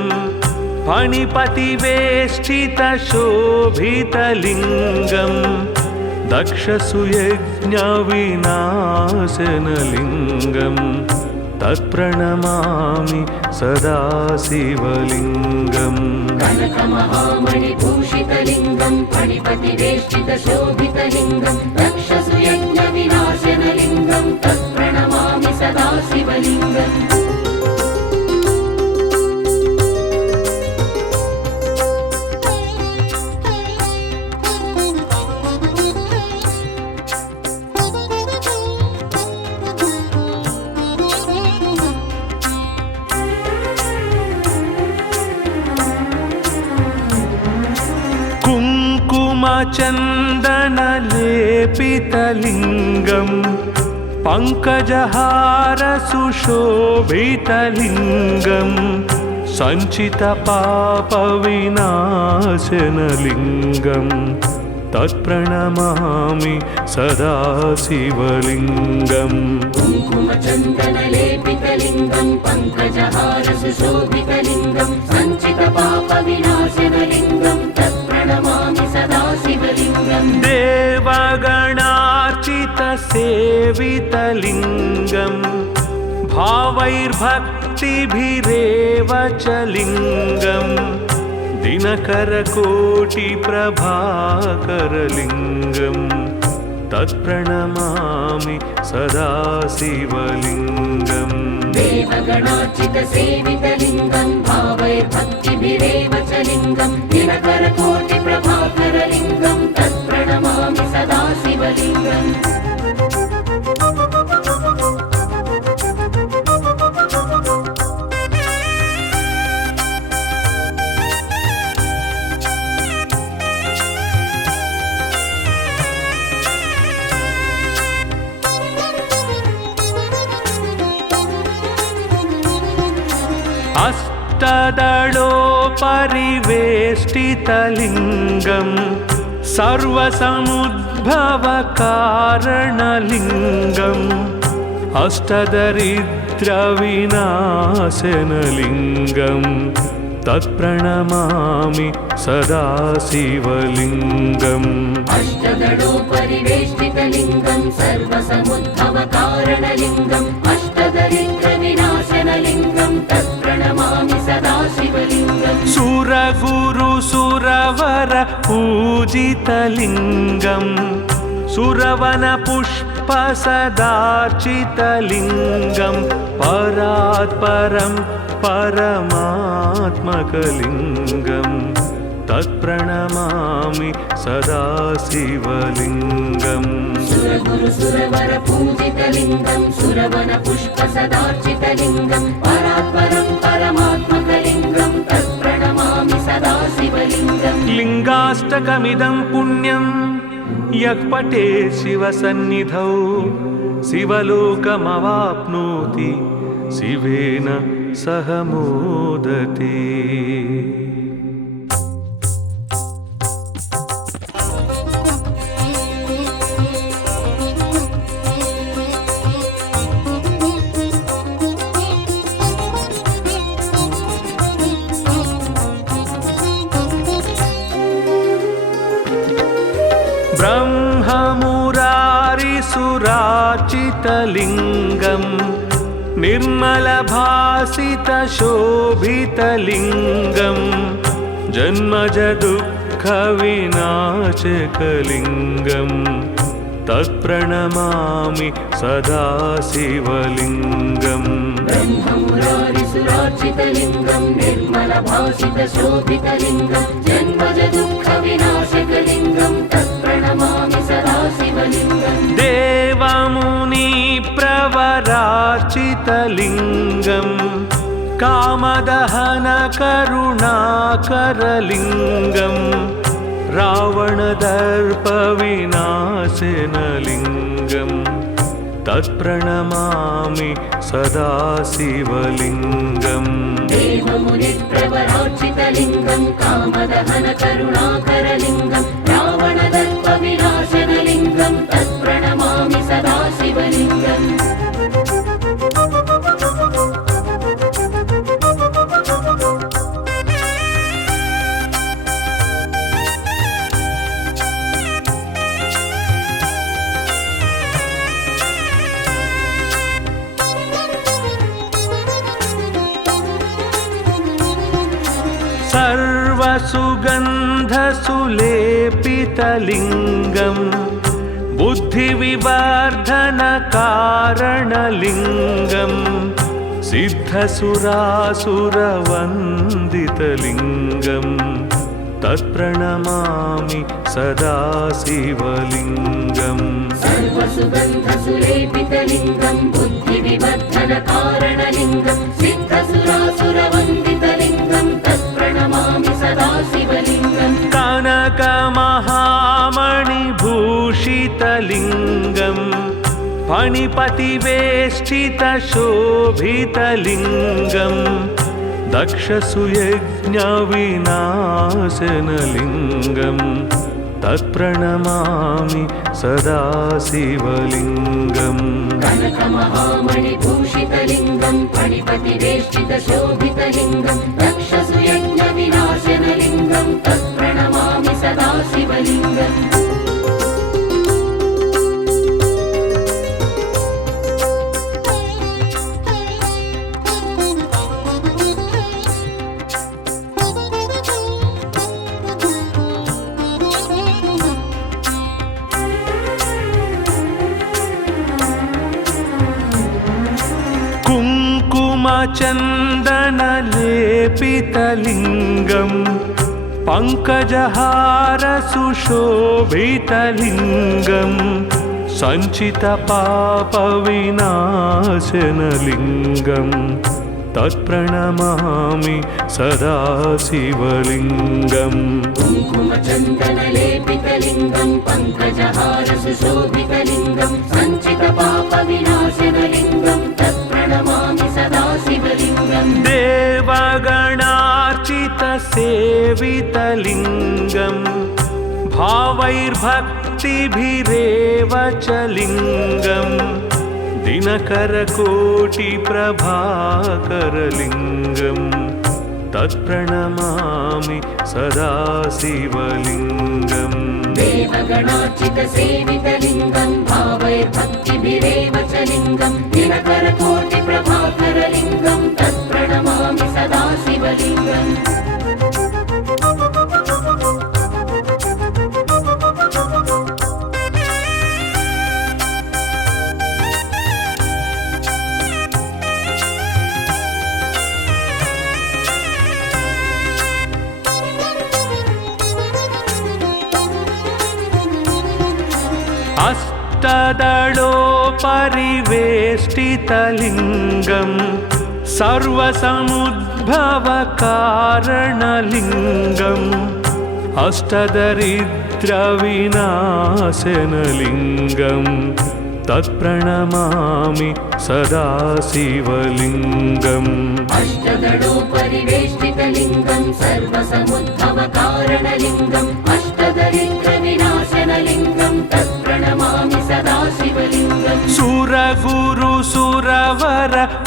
फणिपतिवेष्टितशोभितलिङ्गं दक्षसुयज्ञविनाशनलिङ्गं तत्प्रणमामि सदा शिवलिङ्गम् कनकमहामणिभूषितलिङ्गं फणिपतिवेष्टितशोभितलिङ्गं दक्षसुयज्ञविनाशनलिङ्गं तत्प्रणमामि सदा शिवलिङ्गम् कुङ्कुमचन्दनलेपितलिङ्गं पङ्कजहारसुशोभितलिङ्गं सञ्चितपापविनाशनलिङ्गं तत्प्रणमामि सदा शिवलिङ्गम् कुङ्कुमचन्दनलेपितलिङ्गं पङ्कजहारसुशोभितलिङ्गं सञ्चितपापविनाशनलिङ्गं तत्प्रणमामि सदा शिवलिङ्गम् देवगणार्चितसेवितलिङ्गं भावैर्भक्तिभिरेव च लिङ्गं दिनकरकोटिप्रभाकरलिङ्गं तत्प्रणमामि सदा शिवलिङ्गम् देवगणार्चितसेवितलिङ्गं भावैर्भक्तिभिरेव च लिङ्गं दिनकरकोटिप्रभाकरलिङ्गं तत्प्रणमामि सदा शिवलिङ्गम् अष्टदलोपरिवेष्टितलिङ्गं सर्वसमुद्भवकारणलिङ्गम् अष्टदरिद्रविनाशनलिङ्गं तत्प्रणमामि सदा शिवलिङ्गम् अष्टदलोपरिवेष्टितलिङ्गं सर्वसमुद्भवकारणलिङ्गम् अष्टदरिद्रविनाशनलिङ्गं तत्प्रणमामि सदा शिवलिङ्गम् सुरगुरुसुरवर पूजितलिङ्गं सुरवनपुष्पसदार्चितलिङ्गं परात्परं परमात्मकलिङ्गं तत्प्रणमामि सदा शिवलिङ्गम् सुरगुरुसुरवर पूजितलिङ्गं सुरवनपुष्पसदार्चितलिङ्गं परात्परं परमात्मकलिङ्गं तत्प्रणमामि सदा शिवलिङ्गम् लिङ्गाष्टकमिदं पुण्यं यः पठे शिवसन्निधौ शिवलोकमवाप्नोति शिवेन सह मोदते। ब्रह्ममुरारिसुरार्चितलिङ्गं निर्मलभासितशोभितलिङ्गं जन्मजदुःखविनाशकलिङ्गं तत्प्रणमामि सदा शिवलिङ्गम् ब्रह्ममुरारिसुरार्चितलिङ्गं निर्मलभासितशोभितलिङ्गं जन्मजदुःखविनाशकलिङ्गं तत्प्रणमामि सदा शिवलिङ्गम् देवमुनिप्रवरार्चितलिङ्गं कामदहनकरुणाकरलिङ्गं रावणदर्पविनाशनलिङ्गं तत्प्रणमामि सदा शिवलिङ्गम् देवमुनिप्रवरार्चितलिङ्गं कामदहनकरुणाकरलिङ्गं रावणदर्पविनाशनलिङ्गं तत्प्रणमामि सदा शिवलिङ्गम् सर्वसुगन्धसुलेपितलिङ्गं बुद्धिविवर्धनकारणलिङ्गं सिद्धसुरासुरवन्दितलिङ्गं तत्प्रणमामि सदा शिवलिङ्गम् सर्वसुगन्धसुलेपितलिङ्गं बुद्धिविवर्धनकारणलिङ्गं सिद्धसुरासुरवन्दितलिङ्गं तत्प्रणमामि सदा शिवलिङ्गम् कनकमहामणिभूषितलिङ्गं फणिपतिवेष्टितशोभितलिङ्गं दक्षसुयज्ञविनाशनलिङ्गं तत्प्रणमामि सदा शिवलिङ्गम् कनकमहामणिभूषितलिङ्गं फणिपतिवेष्टितशोभितलिङ्गं दक्षसुयज्ञविनाशनलिङ्गं तत्प्रणमामि सदा शिवलिङ्गम् कुङ्कुमचन्दनलेपितलिङ्गं पङ्कजहारसुशोभितलिङ्गं सञ्चितपापविनाशनलिङ्गं तत्प्रणमामि सदा शिवलिङ्गम् कुङ्कुमचन्दनलेपितलिङ्गं पङ्कजहारसुशोभितलिङ्गं सञ्चितपापविनाशनलिङ्गं तत्प्रणमामि सदा शिवलिङ्गम् देव सेवितलिङ्गम् भावैर्भक्तिभिरेव च लिङ्गम् दिनकरकोटिप्रभाकरलिङ्गम् तत्प्रणमामि सदा शिवलिङ्गम् देवगणार्चितसेवितलिङ्गं भावैर्भक्तिभिरेव च लिङ्गं दिनकरकोटिप्रभाकरलिङ्गं तत्प्रणमामि सदा शिवलिङ्गम् अष्टदलोपरिवेष्टितलिङ्गम् सर्वसमुद्भवकारणलिङ्गम् अष्टदरिद्रविनाशनलिङ्गम् तत्प्रणमामि सदा शिवलिङ्गम् अष्टदलोपरिवेष्टितलिङ्गं सर्वसमुद्भवकारणलिङ्गम् अष्टदरिद्रविनाशनलिङ्गं तत्प्रणमामि सदा शिवलिङ्गम् सुरगुरुसुरवर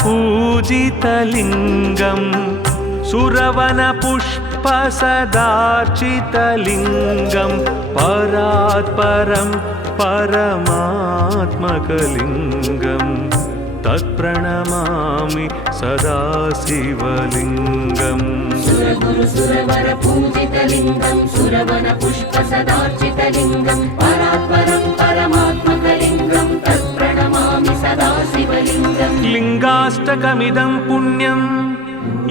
पूजितलिङ्गम् सुरवनपुष्पसदार्चितलिङ्गम् परात्परं परमात्मकलिङ्गम् तत्प्रणमामि सदा शिवलिङ्गम् सुरगुरुसुरवर पूजितलिङ्गं सुरवनपुष्पसदार्चितलिङ्गं परात्परं परमात्मकलिङ्गं तत्प्रणमामि सदा शिवलिङ्गम् लिङ्गाष्टकमिदं पुण्यं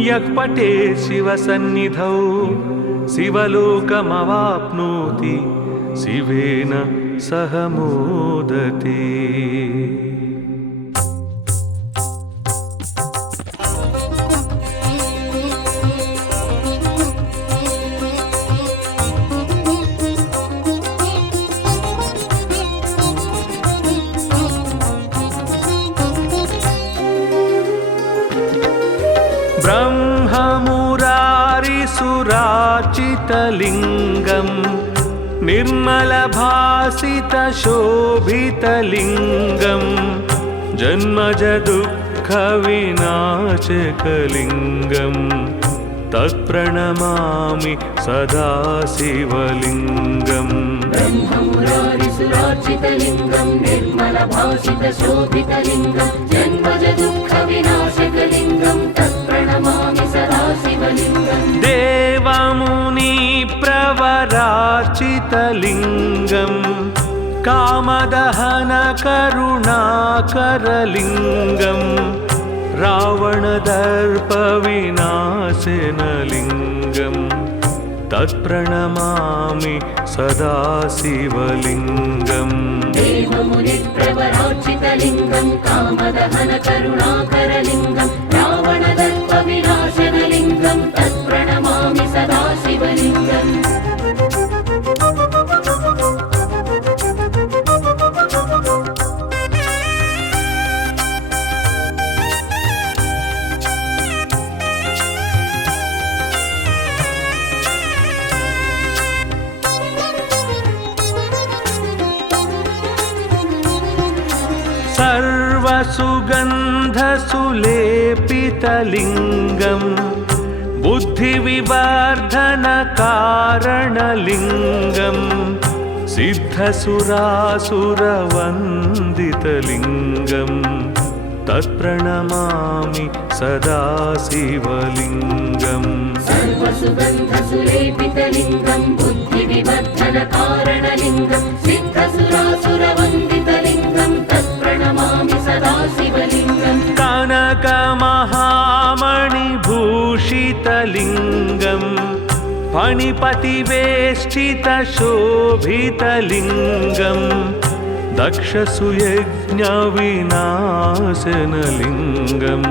यः पठेत् शिवसन्निधौ शिवलोकमवाप्नोति शिवेन सह मोदते। ब्रह्ममुरारिसुरार्चितलिङ्गम् निर्मलभासितशोभितलिङ्गम् जन्मजदुःखविनाशकलिङ्गम् तत्प्रणमामि सदा शिवलिङ्गम् ब्रह्ममुरारिसुरार्चितलिङ्गं निर्मलभासितशोभितलिङ्गं जन्मजदुःखविनाशकलिङ्गं तत्प्रणमामि सदा शिवलिङ्गम् देवमुनिप्रवरार्चितलिङ्गम् कामदहनकरुणाकरलिङ्गम् रावणदर्पविनाशनलिङ्गम् तत्प्रणमामि सदा शिवलिङ्गम् देवमुनिप्रवरार्चितलिङ्गं कामदहनकरुणाकरलिङ्गं रावणदर्पविनाशनलिङ्गं तत्प्रणमामि सदा शिवलिङ्गम् सर्वसुगन्धसुलेपितलिङ्गम् बुद्धिविवर्धनकारणलिङ्गम् सिद्धसुरासुरवन्दितलिङ्गम् तत्प्रणमामि सदा शिवलिङ्गम् सर्वसुगन्धसुलेपितलिङ्गं बुद्धिविवर्धनकारणलिङ्गं सिद्धसुरासुरवन्दितलिङ्गं तत्प्रणमामि सदा शिवलिङ्गम् कनकमहामणिभूषितलिङ्गम् फणिपतिवेष्टितशोभितलिङ्गम् दक्षसुयज्ञविनाशनलिङ्गम्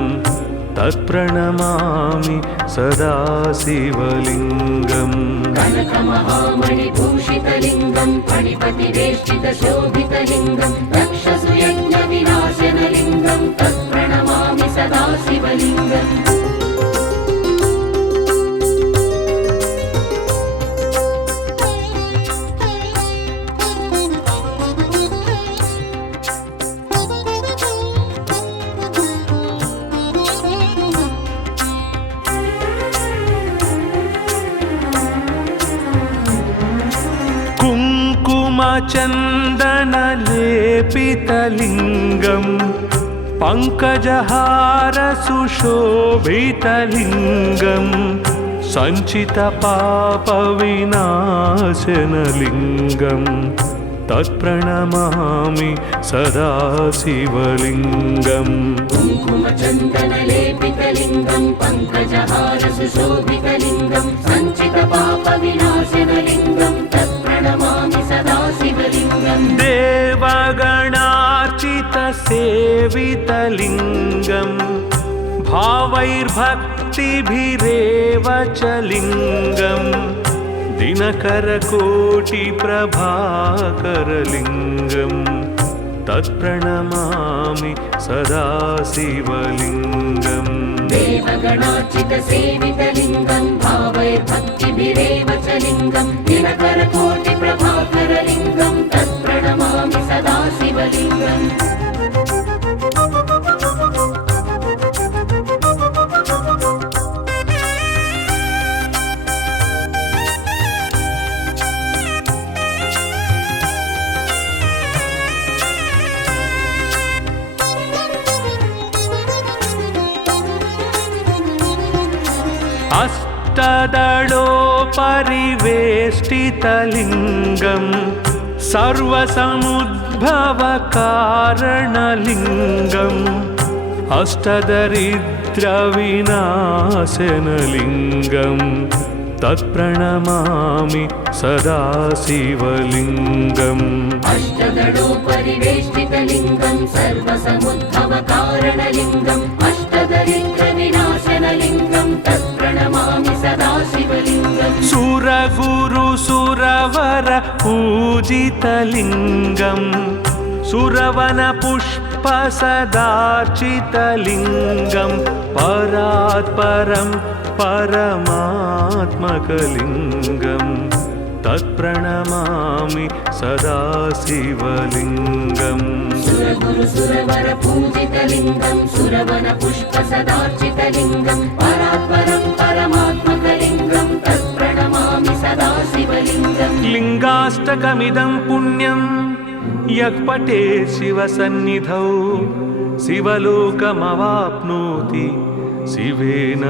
तत्प्रणमामि सदा शिवलिङ्गम् कनकमहामणिभूषितलिङ्गं फणिपतिवेष्टितशोभितलिङ्गं दक्षसुयज्ञविनाशनलिङ्गं तत्प्रणमामि सदा शिवलिङ्गम् कुङ्कुमचन्दनलेपितलिङ्गं पङ्कजहारसुशोभितलिङ्गं सञ्चितपापविनाशनलिङ्गं तत्प्रणमामि सदा शिवलिङ्गम् कुङ्कुमचन्दनलेपितलिङ्गं पङ्कजहारसुशोभितलिङ्गं सञ्चितपापविनाशनलिङ्गं तत्प्रणमामि सदा शिवलिङ्गम् देवगणार्चितसेवितलिङ्गं भावैर्भक्तिभिरेव च लिङ्गं दिनकरकोटिप्रभाकरलिङ्गं तत्प्रणमामि सदा शिवलिङ्गम् देवगणार्चितसेवितलिङ्गं भावैर्भक्तिभिरेव च लिङ्गं दिनकरकोटिप्रभाकरलिङ्गं तत्प्रणमामि सदा शिवलिङ्गम् अष्टदलोपरिवेष्टितलिङ्गं सर्वसमुद्भवकारणलिङ्गम् अष्टदरिद्रविनाशनलिङ्गं तत्प्रणमामि सदा शिवलिङ्गम् अष्टदलोपरिवेष्टितलिङ्गं सर्वसमुद्भवकारणलिङ्गम् अष्टदरिद्रविनाशनलिङ्गं तत्प्रणमामि सदा शिवलिङ्गम् सुरगुरुसुरवर पूजितलिङ्गं सुरवनपुष्पसदार्चितलिङ्गं परात्परं परमात्मकलिङ्गं तत्प्रणमामि सदा शिवलिङ्गम् सुरगुरुसुरवर पूजितलिङ्गं सुरवनपुष्पसदार्चितलिङ्गं परात्परं परमात्मकलिङ्गं तत्प्रणमामि सदा शिवलिङ्गम् लिङ्गाष्टकमिदं पुण्यं यः पठेत् शिवसन्निधौ शिवलोकमवाप्नोति शिवेन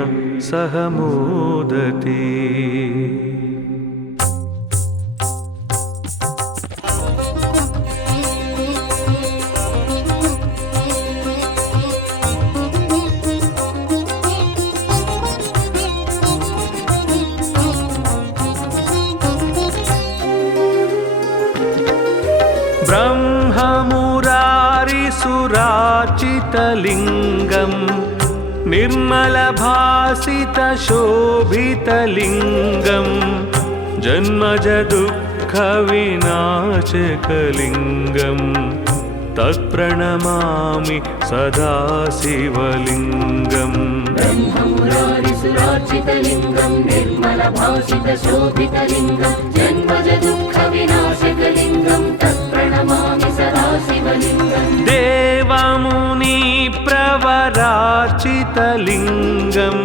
सह मोदते। ब्रह्ममुरारिसुरार्चितलिङ्गं निर्मलभासितशोभितलिङ्गं जन्मजदुःखविनाशकलिङ्गं तत्प्रणमामि सदा शिवलिङ्गम् ब्रह्ममुरारिसुरार्चितलिङ्गं निर्मलभासितशोभितलिङ्गं जन्मजदुःखविनाशकलिङ्गं तत्प्रणमामि सदा शिवलिङ्गम् देवमुनिप्रवरार्चितलिङ्गं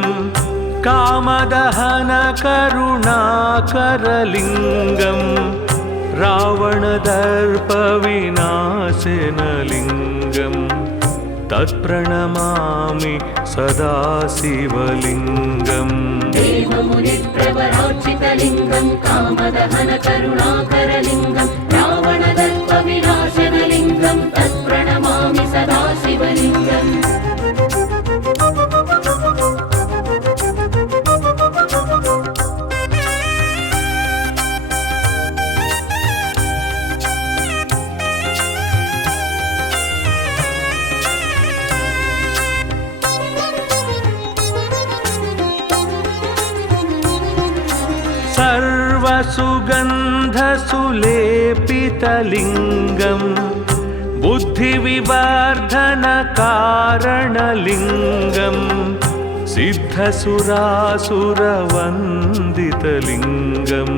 कामदहनकरुणाकरलिङ्गं रावणदर्पविनाशनलिङ्गं तत्प्रणमामि सदा शिवलिङ्गम् देवमुनिप्रवरार्चितलिङ्गं कामदहनकरुणाकरलिङ्गं रावणदर्पविनाशनलिङ्गं तत्प्रणमामि सदा शिवलिङ्गम् सर्वसुगन्धसुलेपितलिङ्गं बुद्धिविवर्धनकारणलिङ्गं सिद्धसुरासुरवन्दितलिङ्गं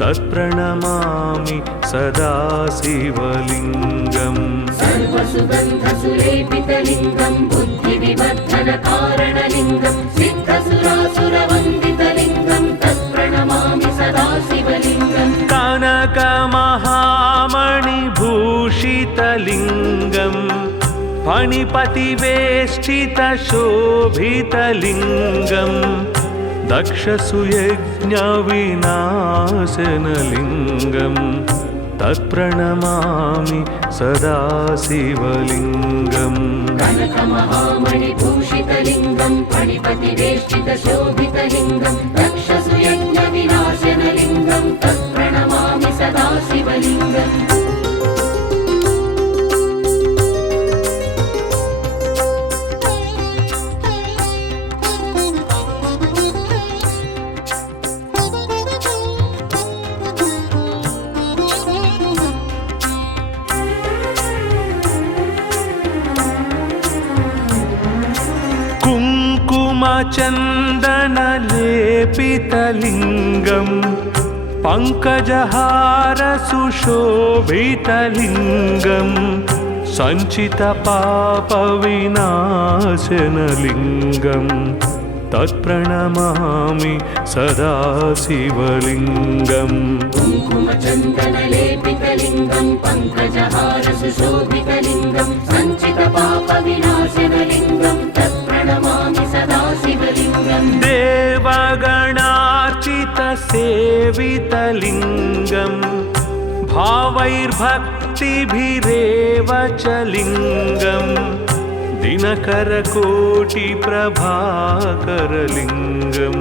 तत्प्रणमामि सदा शिवलिङ्गम् सर्वसुगन्धसुलेपितलिङ्गं बुद्धिविवर्धनकारणलिङ्गं सिद्धसुरासुरवन्दितलिङ्गं तत्प्रणमामि सदा शिवलिङ्गम् कनकमहा फणिपतिवेष्टितशोभितलिङ्गं दक्षसुयज्ञविनाशनलिङ्गं तत्प्रणमामि सदा शिवलिङ्गम् कनकमहामणिभूषितलिङ्गं फणिपतिवेष्टितशोभितलिङ्गं दक्षसुयज्ञविनाशनलिङ्गं तत्प्रणमामि सदा शिवलिङ्गम् कुङ्कुमचन्दनलेपितलिङ्गं पङ्कजहारसुशोभितलिङ्गं सञ्चितपापविनाशनलिङ्गं तत्प्रणमामि सदा शिवलिङ्गम् कुङ्कुमचन्दनलेपितलिङ्गं पङ्कजहारसुशोभितलिङ्गं सञ्चितपापविनाशनलिङ्गं तत्प्रणमामि सदा शिवलिङ्गम् देवगणार्चितसेवितलिङ्गं भावैर्भक्तिभिरेव च लिङ्गं दिनकरकोटिप्रभाकरलिङ्गं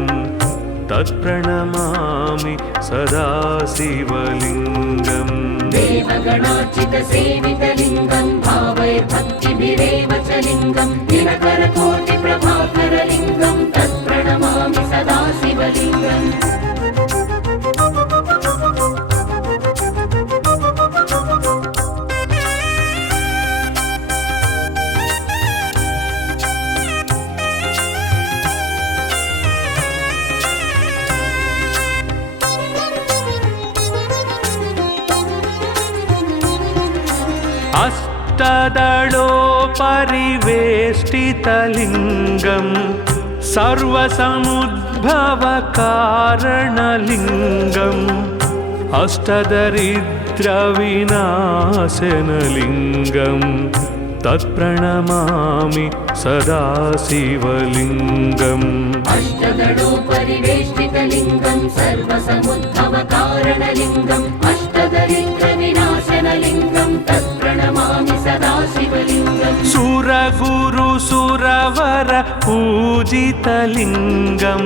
तत्प्रणमामि सदा शिवलिङ्गम् देवगणार्चितसेवितलिङ्गं भावैर्भक्तिभिरेव च लिङ्गं दिनकरकोटिप्रभाकरलिङ्गं तत्प्रणमामि सदा शिवलिङ्गम् अष्टदलोपरिवेष्टितलिङ्गं सर्वसमुद्भवकारणलिङ्गम् अष्टदरिद्रविनाशनलिङ्गं तत्प्रणमामि सदा शिवलिङ्गम् अष्टदलोपरिवेष्टितलिङ्गं सर्वसमुद्भवकारणलिङ्गम् अष्टदरिद्रविनाशनलिङ्गं तत्प्रणमामि सदा शिवलिङ्गम् सुरगुरुसुरवर पूजितलिङ्गं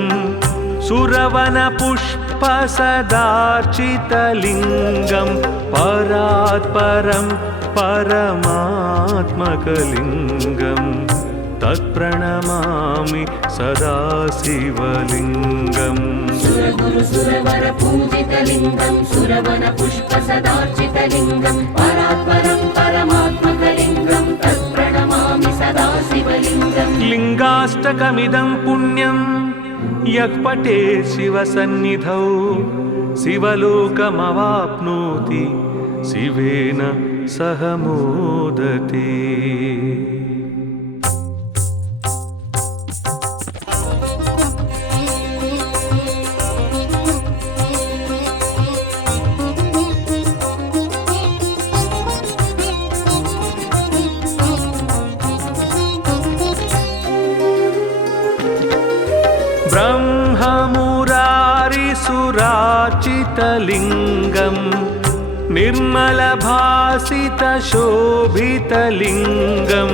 सुरवनपुष्पसदार्चितलिङ्गं परात्परं परमात्मकलिङ्गं तत्प्रणमामि सदा शिवलिङ्गम् सुरगुरुसुरवर पूजितलिङ्गं सुरवनपुष्पसदार्चितलिङ्गं परात्परं परमात्मकलिङ्गं तत्प्रणमामि सदा शिवलिङ्गम् लिङ्गाष्टकमिदं पुण्यं यः पठे शिवसन्निधौ शिवलोकमवाप्नोति शिवेन सह मोदते। ब्रह्ममुरारिसुराचितलिङ्गं निर्मलभासितशोभितलिङ्गं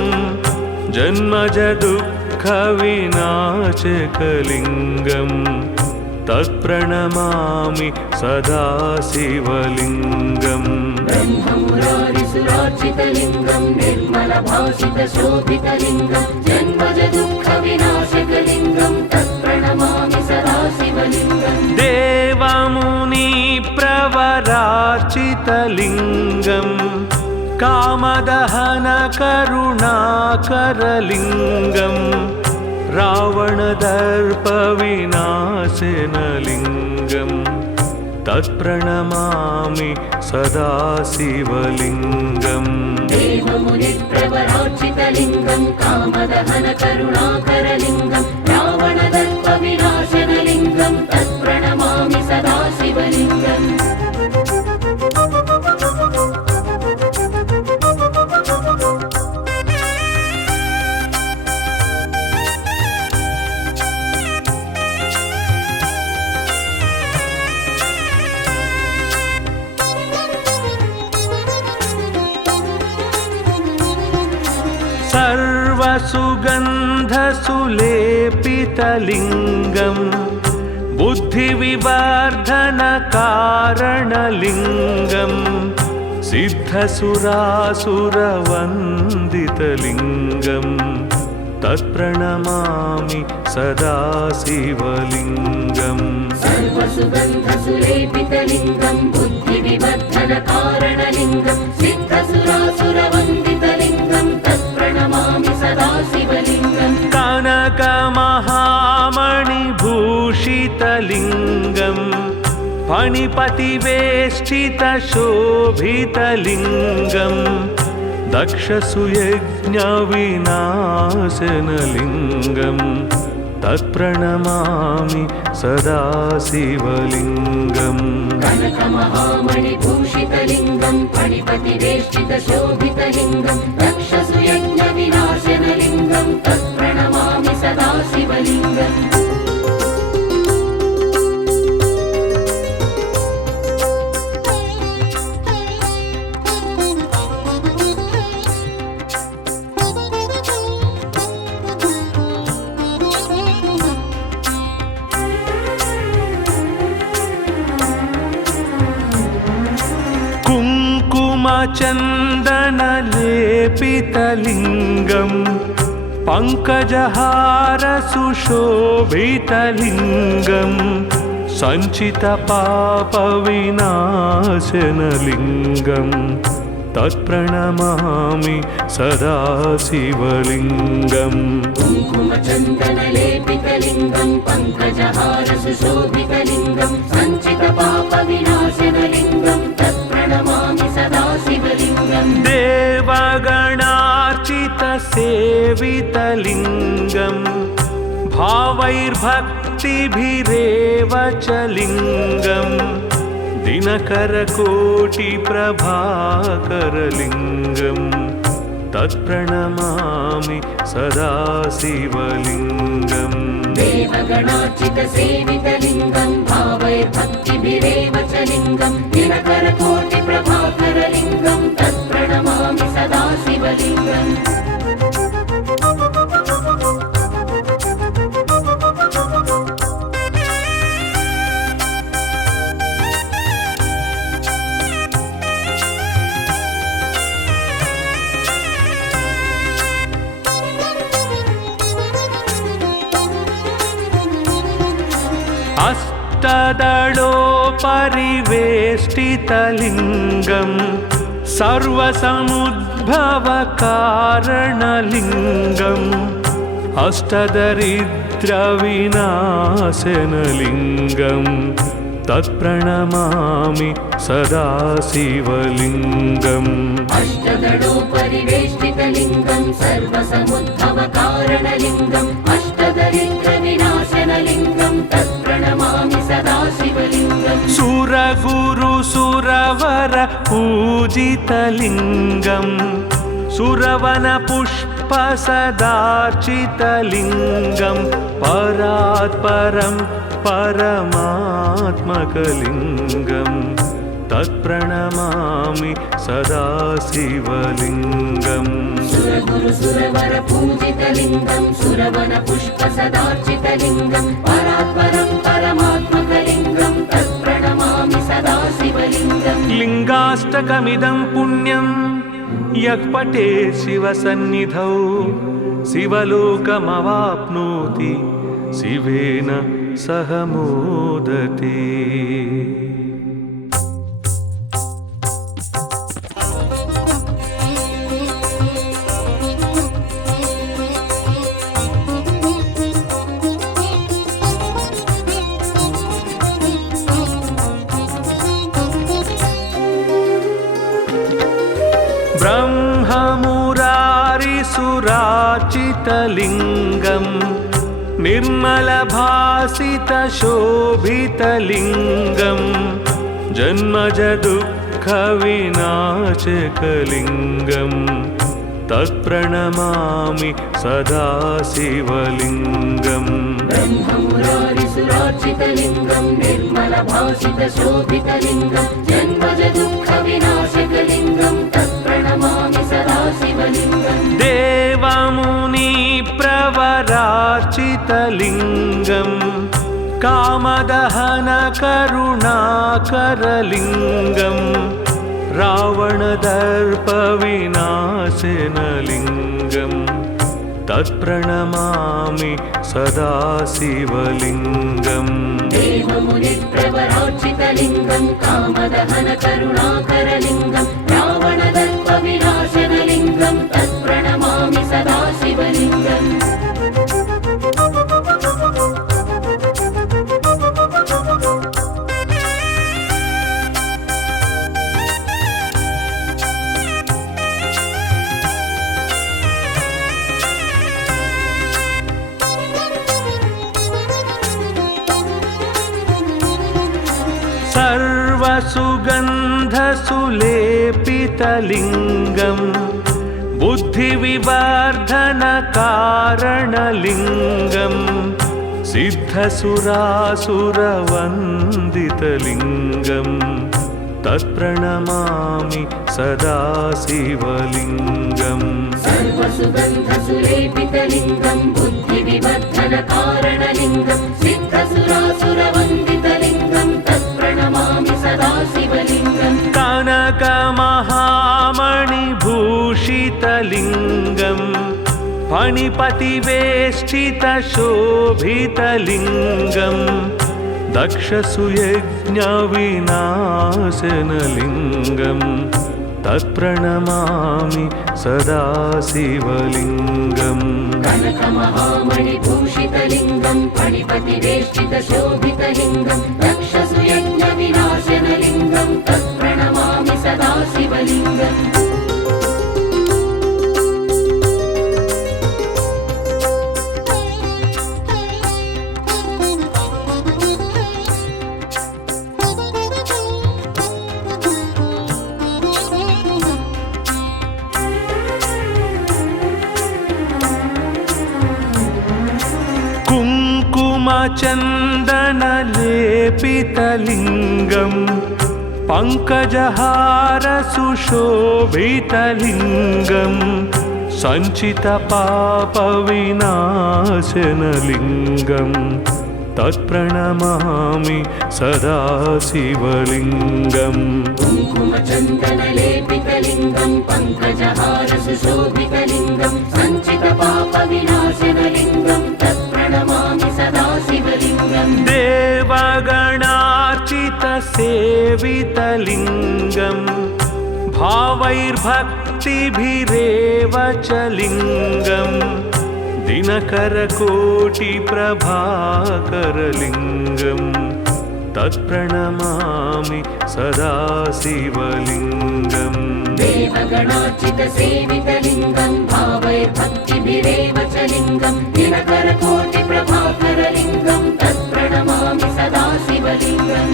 जन्मजदुःखविनाशकलिङ्गं तत्प्रणमामि सदा शिवलिङ्गम् ब्रह्ममुरारिसुरार्चितलिङ्गं निर्मलभासितशोभितलिङ्गं जन्मजदुःखविनाशकलिङ्गं तत्प्रणमामि सदा शिवलिङ्गम् देवमुनिप्रवरार्चितलिङ्गं कामदहनकरुणाकरलिङ्गं रावणदर्पविनाशनलिङ्गं तत्प्रणमामि सदा शिवलिङ्गम् देवमुनिप्रवरार्चितलिङ्गं कामदहनकरुणाकरलिङ्गं रावणदर्पविनाशनलिङ्गं तत्प्रणमामि सदा शिवलिङ्गम् सर्वसुगन्धसुलेपितलिङ्गं बुद्धिविवर्धनकारणलिङ्गं सिद्धसुरासुरवन्दितलिङ्गं तत्प्रणमामि सदा शिवलिङ्गम् सर्वसुगन्धसुलेपितलिङ्गं बुद्धिविवर्धनकारणलिङ्गं सिद्धसुरासुरवन्दितलिङ्गं तत्प्रणमामि सदा शिवलिङ्गम् कनकमहामणिभूषितलिङ्गं फणिपतिवेष्टितशोभितलिङ्गं दक्षसुयज्ञविनाशनलिङ्गं तत्प्रणमामि सदा शिवलिङ्गम् कनकमहामणिभूषितलिङ्गं फणिपतिवेष्टितशोभितलिङ्गं दक्षसुयज्ञविनाशनलिङ्गं तत्प्रणमामि सदा शिवलिङ्गम् कुङ्कुमचन्दनलेपितलिङ्गं पङ्कजहारसुशोभितलिङ्गं सञ्चितपापविनाशनलिङ्गं तत्प्रणमामि सदा शिवलिङ्गम् कुङ्कुमचन्दनलेपितलिङ्गं पङ्कजहारसुशोभितलिङ्गं सञ्चितपापविनाशनलिङ्गं तत्प्रणमामि सदा शिवलिङ्गम् देवगणार्चितसेवितलिङ्गं भावैर्भक्तिभिरेव च लिङ्गं दिनकरकोटिप्रभाकरलिङ्गं तत्प्रणमामि सदा शिवलिङ्गम् देवगणार्चितसेवितलिङ्गं भावैर्भक्तिभिरेव च लिङ्गं दिनकरकोटिप्रभाकरलिङ्गं तत्प्रणमामि सदा शिवलिङ्गम् अष्टदलोपरिवेष्टितलिङ्गं सर्वसमुद्भवकारणलिङ्गम् अष्टदरिद्रविनाशनलिङ्गं तत्प्रणमामि सदा शिवलिङ्गम् अष्टदलोपरिवेष्टितलिङ्गं सर्वसमुद्भवकारणलिङ्गम् अष्टदरिद्रविनाशनलिङ्गं तत्प्रणमामि सदा शिवलिङ्गम् सुरगुरुसुरवर पूजितलिङ्गं सुरवनपुष्पसदार्चितलिङ्गं परात्परं परमात्मकलिङ्गं तत्प्रणमामि सदा शिवलिङ्गम् सुरगुरुसुरवर पूजितलिङ्गं सुरवनपुष्पसदार्चितलिङ्गं परात्परं परमात्मकलिङ्गं तत्प्रणमामि सदा शिवलिङ्गम् लिङ्गाष्टकमिदं पुण्यं यः पठेत् शिवसन्निधौ शिवलोकमवाप्नोति शिवेन सह मोदते। ब्रह्ममुरारिसुरार्चितलिङ्गं निर्मलभासितशोभितलिङ्गं जन्मजदुःखविनाशकलिङ्गं तत्प्रणमामि सदा शिवलिङ्गम् ब्रह्ममुरारिसुरार्चितलिङ्गं निर्मलभासितशोभितलिङ्गं जन्मजदुःखविनाशकलिङ्गं तत्प्रणमामि तत्प्रणमामि सदा शिवलिङ्गम् देवमुनिप्रवरार्चितलिङ्गम् कामदहनकरुणाकरलिङ्गम् रावणदर्पविनाशनलिङ्गम् तत्प्रणमामि सदा शिवलिङ्गम् देवमुनिप्रवरार्चितलिङ्गम् कामदहनकरुणाकरलिङ्गम् रावणदर्पविनाशनलिङ्गम् तत्प्रणमामि सदा शिवलिङ्गम् सर्वसुगन्धसुलेपितलिङ्गम् बुद्धिविवर्धनकारणलिङ्गम् सिद्धसुरासुरवन्दितलिङ्गम् तत्प्रणमामि सदा शिवलिङ्गम् सर्वसुगन्धसुलेपितलिङ्गम् बुद्धिविवर्धनकारणलिङ्गम् सिद्धसुरासुरवन्दितलिङ्गम् तत्प्रणमामि सदा शिवलिङ्गम् कनकमहामणिभूषितलिङ्गम् फणिपतिवेष्टितशोभितलिङ्गम् दक्षसुयज्ञविनाशनलिङ्गम् तत्प्रणमामि सदा शिवलिङ्गम् कनकमहामणिभूषितलिङ्गम् फणिपतिवेष्टितशोभितलिङ्गम् दक्षसुयज्ञविनाशनलिङ्गम् तत्प्रणमामि सदा शिवलिङ्गम् कुङ्कुमचन्दनलेपितलिङ्गम् पङ्कजहारसुशोभितलिङ्गम् सञ्चितपापविनाशनलिङ्गम् तत्प्रणमामि सदा शिवलिङ्गम् कुङ्कुमचन्दनलेपितलिङ्गम् पङ्कजहारसुशोभितलिङ्गम् सञ्चितपापविनाशनलिङ्गम् तत्प्रणमामि सदा शिवलिङ्गम् देवगणार्चितसेवितलिङ्गम् भावैर्भक्तिभिरेव च लिङ्गम् दिनकरकोटिप्रभाकरलिङ्गम् तत्प्रणमामि सदा शिवलिङ्गम् देवगणार्चितसेवितलिङ्गम् भावैर्भक्तिभिरेव च लिङ्गम् दिनकरकोटिप्रभाकरलिङ्गम् तत्प्रणमामि सदा शिवलिङ्गम्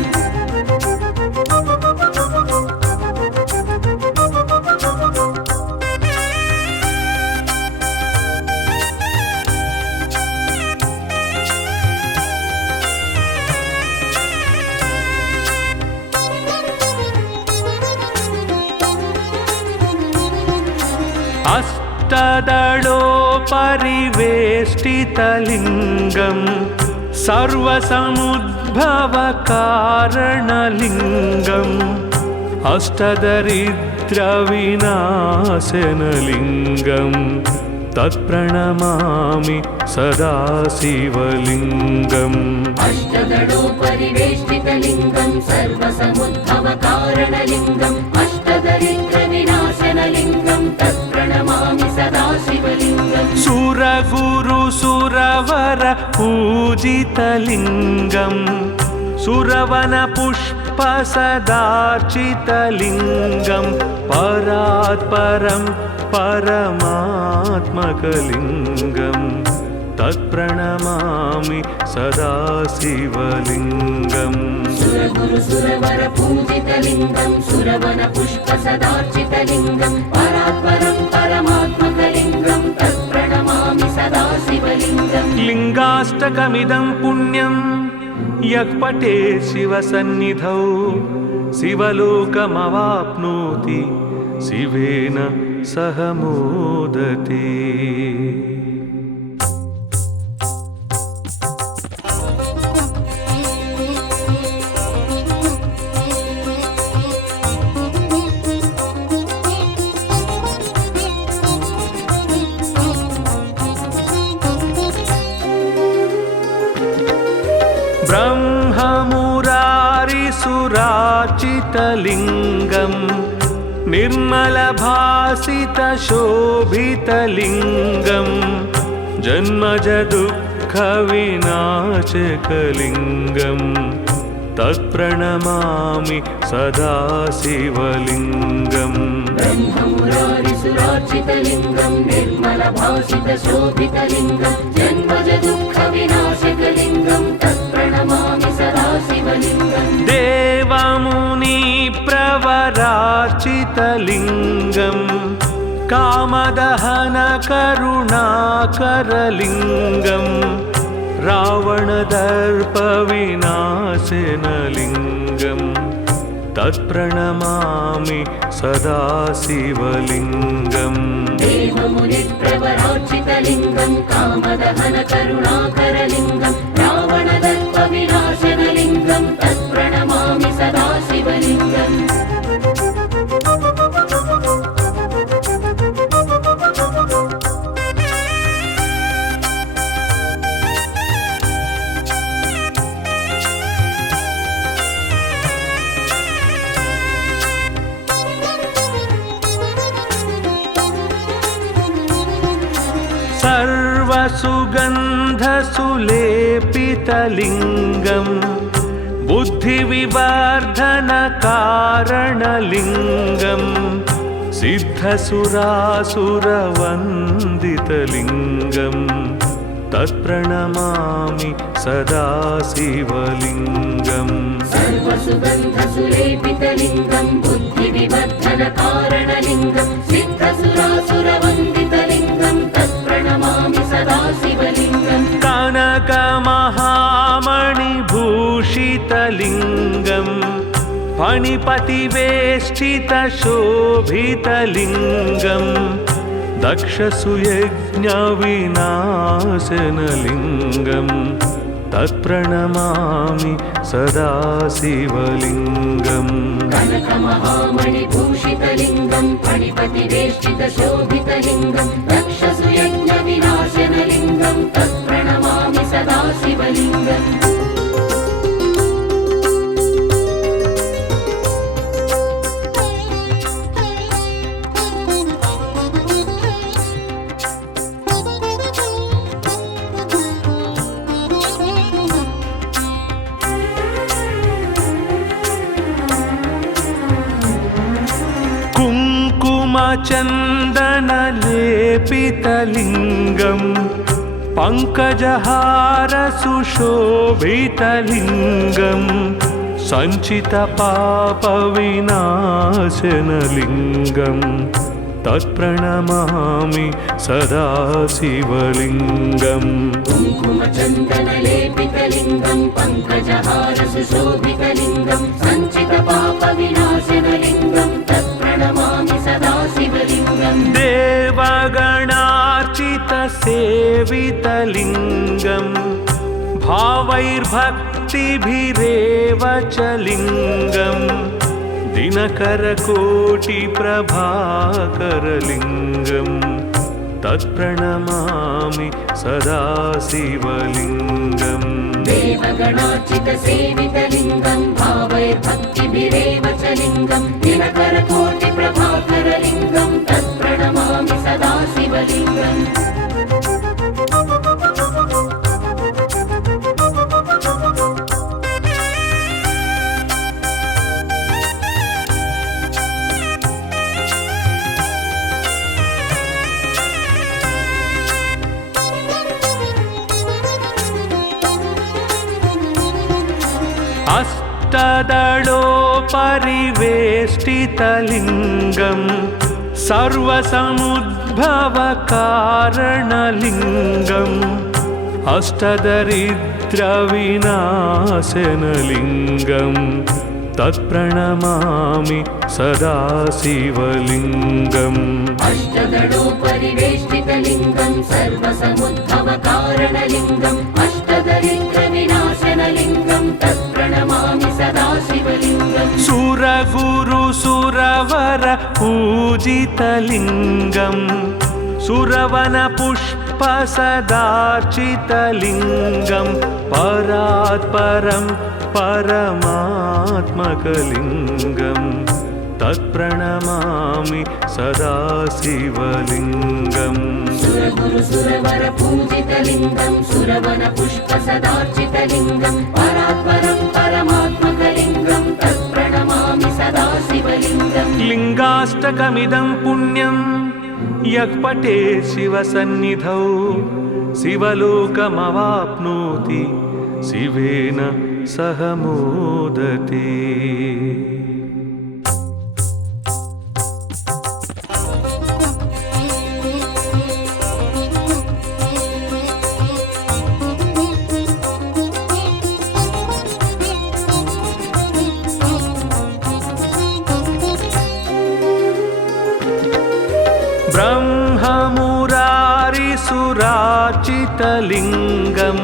अष्टदलोपरिवेष्टितलिङ्गम् सर्वसमुद्भवकारणलिङ्गम् अष्टदरिद्रविनाशनलिङ्गम् तत्प्रणमामि सदा शिवलिङ्गम् अष्टदलोपरिवेष्टितलिङ्गम् सर्वसमुद्भवकारणलिङ्गम् अष्टदरिद्रविनाशनलिङ्गम् तत्प्रणमामि सदा शिवलिङ्गम् सुरगुरुसुरवर पूजितलिङ्गम् सुरवनपुष्पसदार्चितलिङ्गम् परात्परं परमात्मकलिङ्गम् तत्प्रणमामि सदा शिवलिङ्गम् सुरगुरुसुरवर पूजितलिङ्गम् सुरवनपुष्पसदार्चितलिङ्गम् परात्परं परमात्मकलिङ्गम् तत्प्रणमामि सदा शिवलिङ्गम् लिङ्गाष्टकमिदं पुण्यं यः पठेत् शिवसन्निधौ शिवलोकमवाप्नोति शिवेन सह मोदते। ब्रह्ममुरारिसुराचितलिङ्गं निर्मलभासितशोभितलिङ्गं जन्मजदुःखविनाशकलिङ्गं तत्प्रणमामि सदा शिवलिङ्गम्। ब्रह्ममुरारिसुराचितलिङ्गं निर्मलभासितशोभितलिङ्गं जन्मजदुःखविनाशकलिङ्गं तत्प्रणमामि सदा शिवलिङ्गम्। देवमुनिप्रवराचितलिङ्गं कामदहनकरुणाकरलिङ्गं रावणदर्पविनाशनलिङ्गं तत्प्रणमामि सदा शिवलिङ्गम्। देवमुनिप्रवराचितलिङ्गं कामदहनकरुणाकरलिङ्गं रावणदर्पविनाशनलिङ्गं तत्प्रणमामि सदा शिवलिङ्गम्। सर्वसुगन्धसुलेपितलिङ्गं बुद्धिविवर्धनकारणलिङ्गं सिद्धसुरासुरवन्दितलिङ्गं तत्प्रणमामि सदा शिवलिङ्गम्। सर्वसुगन्धसुलेपितलिङ्गं बुद्धिविवर्धनकारणलिङ्गं सिद्धसुरासुरवन्दितलिङ्गं तत्प्रणमामि सदा शिवलिङ्गम्। कनकमहामणिभूषितलिङ्गं फणिपतिवेष्टितशोभितलिङ्गं दक्षसुयज्ञविनाशनलिङ्गं तत्प्रणमामि सदा शिवलिङ्गम्। कनकमहामणिभूषितलिङ्गं फणिपतिवेष्टितशोभितलिङ्गं दक्षसुयज्ञविनाशनलिङ्गं तत्प्रणमामि सदा शिवलिङ्गम्। कुङ्कुमचन्दनलेपितलिङ्गं पङ्कजहारसुशोभितलिङ्गं सञ्चितपापविनाशनलिङ्गं तत्प्रणमामि सदा शिवलिङ्गम्। कुङ्कुमचन्दनलेपितलिङ्गं पङ्कजहारसुशोभितलिङ्गं सञ्चितपापविनाशनलिङ्गं तत्प्रणमामि सदा शिवलिङ्गम्। देवगणार्चितसेवितलिङ्गं भावैर्भक्तिभिरेव च लिङ्गं दिनकरकोटिप्रभाकरलिङ्गं तत्प्रणमामि सदा शिवलिङ्गम्। देवगणार्चितसेवितलिङ्गं भावैर्भक्तिभिरेव च लिङ्गं दिनकरकोटिप्रभाकरलिङ्गं तत्प्रणमामि सदा शिवलिङ्गम्। अष्टदलोपरिवेष्टितलिङ्गं सर्वसमुद्भवकारणलिङ्गं अष्टदरिद्रविनाशनलिङ्गं तत्प्रणमामि सदा शिवलिङ्गम् अष्टदलोपरिवेष्टितलिङ्गं सर्वसमुद्भवकारणलिङ्गम् अष्टदरिद्रविनाशनलिङ्गं तत्प्रणमामि सदा शिवलिङ्गम् सुरगुरु सुरवर पूजितलिङ्गम् सुरवन पुष्प सदार्चितलिङ्गं परात् परं परमात्मकलिङ्गं तत्प्रणमामि सदा शिवलिङ्गम् सुरगुरु सुरवर पूजितलिङ्गं सुरवन पुष्प सदार्चितलिङ्गं परात्परं परमात्मकलिङ्गं तत्प्रणमामि सदा शिवलिङ्गम् लिङ्गाष्टकमिदं पुण्यं यः पठेत् शिवसन्निधौ शिवलोकमवाप्नोति शिवेन सह मोदते। ब्रह्ममुरारिसुरार्चितलिङ्गं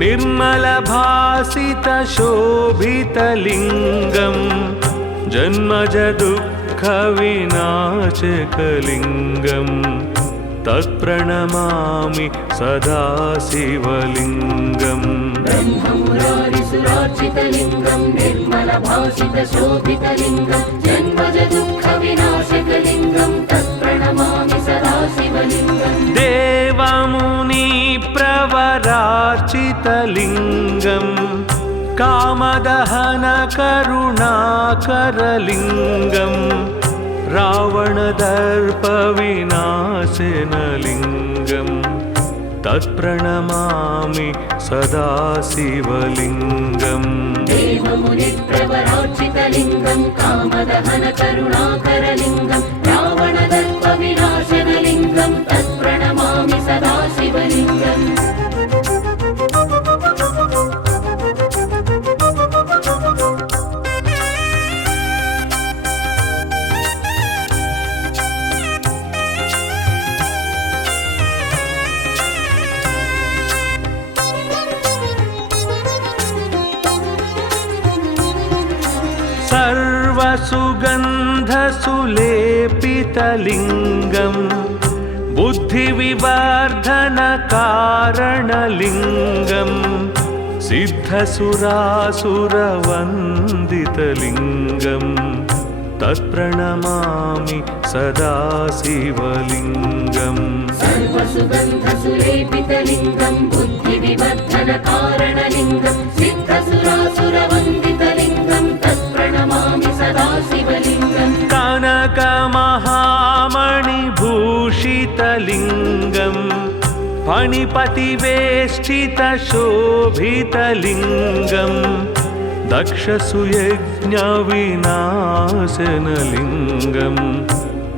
निर्मलभासितशोभितलिङ्गं जन्मजदुःखविनाशकलिङ्गं तत्प्रणमामि सदा शिवलिङ्गम् ब्रह्ममुरारिसुरार्चितलिङ्गं निर्मलभासितशोभितलिङ्गं जन्मजदुःखविनाशकलिङ्गं तत्प्रणमामि सदा शिवलिङ्गम् देवमुनिप्रवरार्चितलिङ्गं कामदहनकरुणाकरलिङ्गं रावणदर्पविनाशनलिङ्गं तत्प्रणमामि सदा शिवलिङ्गम् देवमुनिप्रवरार्चितलिङ्गं कामदहनकरुणाकरलिङ्गं रावणदर्पविनाशनलिङ्गं तत्प्रणमामि सदा शिवलिङ्गम् सर्वसुगन्धसुलेपितलिङ्गं बुद्धिविवर्धनकारणलिङ्गं सिद्धसुरासुरवन्दितलिङ्गं तत्प्रणमामि सदा शिवलिङ्गम् सर्वसुगन्धसुलेपितलिङ्गं बुद्धिविवर्धनकारणलिङ्गं सिद्धसुरासुरवन्दितलिङ्गं तत्प्रणमामि सदा शिवलिङ्गम् कनकमहामणिभूषितलिङ्गं फणिपतिवेष्टितशोभितलिङ्गं दक्षसुयज्ञविनाशनलिङ्गं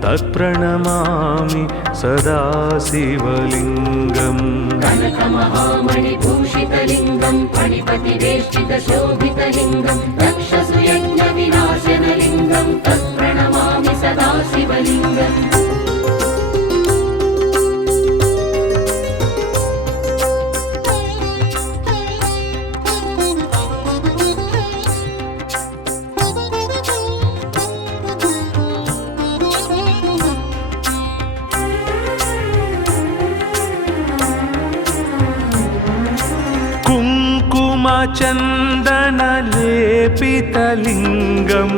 तत्प्रणमामि सदा शिवलिङ्गम् कनकमहामणिभूषितलिङ्गं फणिपतिवेष्टितशोभितलिङ्गं दक्षसुयज्ञविनाशनलिङ्गं तत्प्रणमामि सदा शिवलिङ्गम् कुङ्कुमचन्दनलेपितलिङ्गं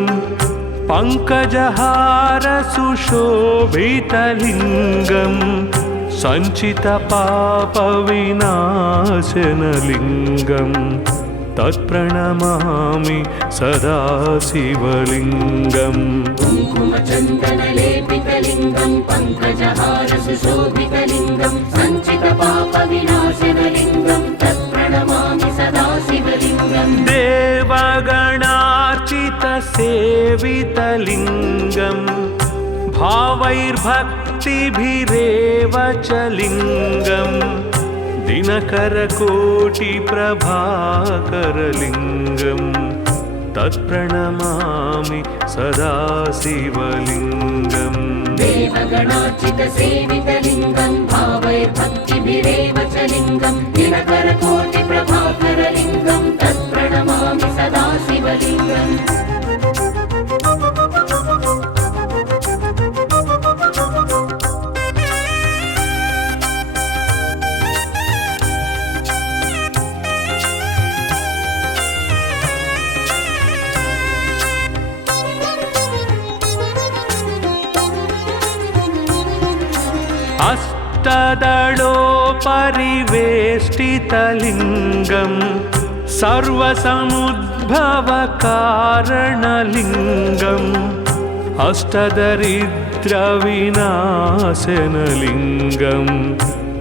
पङ्कजहारसुशोभितलिङ्गं सञ्चितपापविनाशनलिङ्गं तत्प्रणमामि सदा शिवलिङ्गम् कुङ्कुमचन्दनलेपितलिङ्गं पङ्कजहारसुशोभितलिङ्गं सञ्चितपापविनाशनलिङ्गं तत्प्रणमामि सदा शिवलिङ्गम् देवगणार्चितसेवितलिङ्गं भावैर्भक्तिभिरेव च लिङ्गं दिनकरकोटिप्रभाकरलिङ्गं तत्प्रणमामि सदा शिवलिङ्गम् देवगणार्चितसेवितलिङ्गं भावये भक्तिभिरेव च लिङ्गं दिनकरकोटिप्रभाकरलिङ्गं तत्प्रणमामि सदा शिवलिङ्गम् अष्टदलोपरिवेष्टितलिङ्गं सर्वसमुद्भवकारणलिङ्गम् अष्टदरिद्रविनाशनलिङ्गं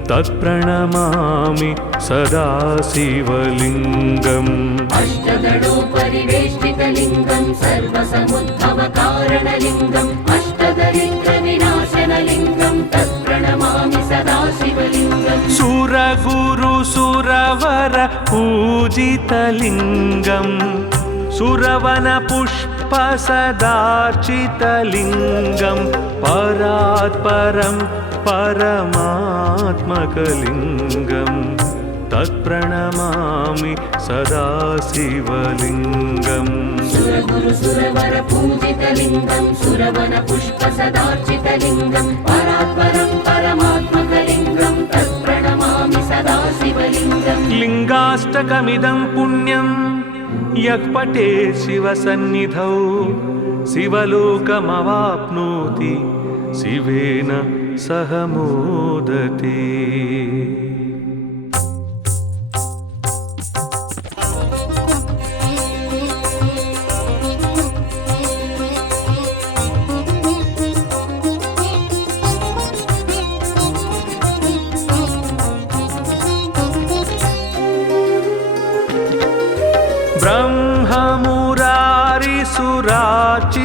तत्प्रणमामि सदा शिवलिङ्गम् अष्टदलोपरिवेष्टितलिङ्गं सर्वसमुद्भवकारणलिङ्गम् अष्टदरिद्रविनाशनलिङ्गं तत्प्रणमामि सदा शिवलिङ्गम् सुरगुरुसुरवर पूजितलिङ्गं सुरवनपुष्पसदार्चितलिङ्गं परात्परं परमात्मकलिङ्गं तत्प्रणमामि सदा शिवलिङ्गम् सुरगुरुसुरवर पूजितलिङ्गं सुरवनपुष्पसदार्चितलिङ्गं परात्परं परमात्मकलिङ्गं तत्प्रणमामि सदा शिवलिङ्गम् लिङ्गाष्टकमिदं पुण्यं यः पठे शिवसन्निधौ शिवलोकमवाप्नोति शिवेन सह मोदते।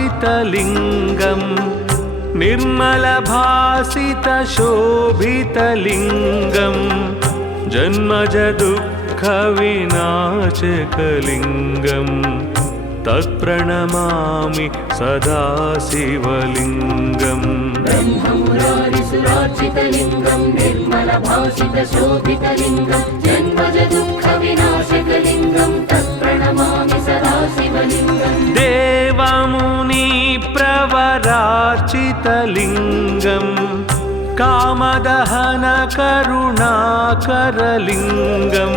ब्रह्ममुरारिसुरार्चितलिङ्गं निर्मलभासितशोभितलिङ्गं जन्मजदुःखविनाशकलिङ्गं तत्प्रणमामि सदा शिवलिङ्गम् ब्रह्ममुरारिसुरार्चितलिङ्गं निर्मलभासितशोभितलिङ्गं जन्मजदुःखविनाशकलिङ्गं तत्प्रणमामि सदा शिवलिङ्गम् देवमुनिप्रवरार्चितलिङ्गं कामदहनकरुणाकरलिङ्गं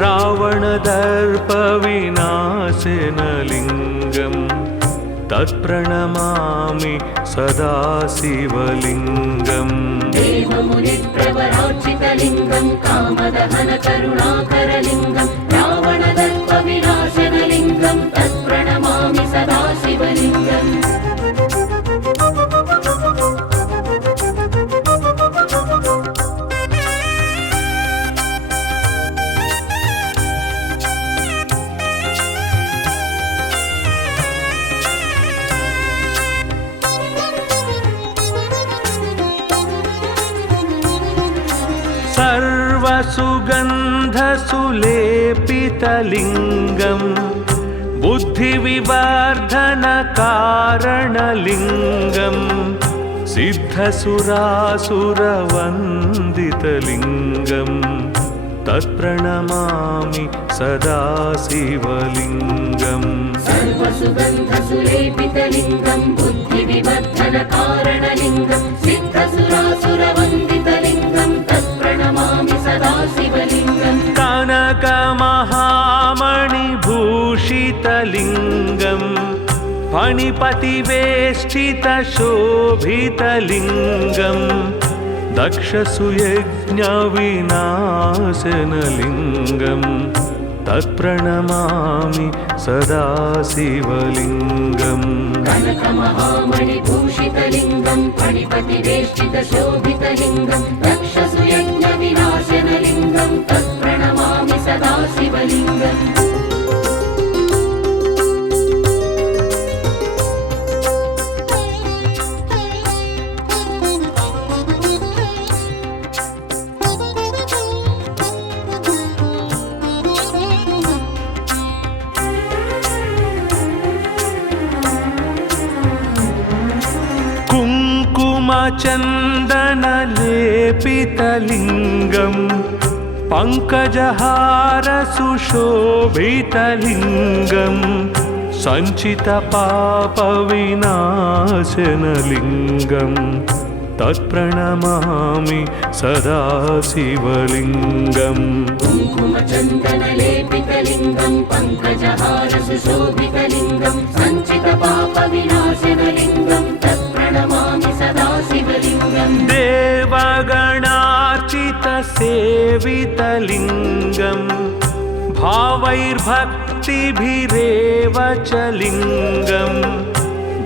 रावणदर्पविनाशनलिङ्गं तत्प्रणमामि सदा शिवलिङ्गम् देवमुनिप्रवरार्चितलिङ्गं कामदहनकरुणाकरलिङ्गं रावणदर्पविनाशनलिङ्गं तत्प्रणमामि सदा शिवलिङ्गम् सर्वसुगन्धसुलेपितलिङ्गं बुद्धिविवर्धनकारणलिङ्गं सिद्धसुरासुरवन्दितलिङ्गं तत्प्रणमामि सदा शिवलिङ्गम् सर्वसुगन्धसुलेपितलिङ्गं बुद्धिविवर्धनकारणलिङ्गं सिद्धसुरासुरवन्दितलिङ्गं तत्प्रणमामि सदा शिवलिङ्गम् कनकमहामणिभूषितलिङ्गं फणिपतिवेष्टितशोभितलिङ्गं दक्षसुयज्ञविनाशनलिङ्गं तत्प्रणमामि सदा शिवलिङ्गम् कनकमहामणिभूषितलिङ्गं फणिपतिवेष्टितशोभितलिङ्गं दक्षसुयज्ञविनाशनलिङ्गं तत्प्रणमामि सदा शिवलिङ्गम् कुङ्कुमचन्दनलेपितलिङ्गं पङ्कजहारसुशोभितलिङ्गं सञ्चितपापविनाशनलिङ्गं तत्प्रणमामि सदा शिवलिङ्गम् कुङ्कुमचन्दनलेपितलिङ्गं पङ्कजहारसुशोभितलिङ्गं सञ्चितपापविनाशनलिङ्गं तत्प्रणमामि सदा शिवलिङ्गम् देवगणार्चितसेवितलिङ्गं भावैर्भक्तिभिरेव च लिङ्गं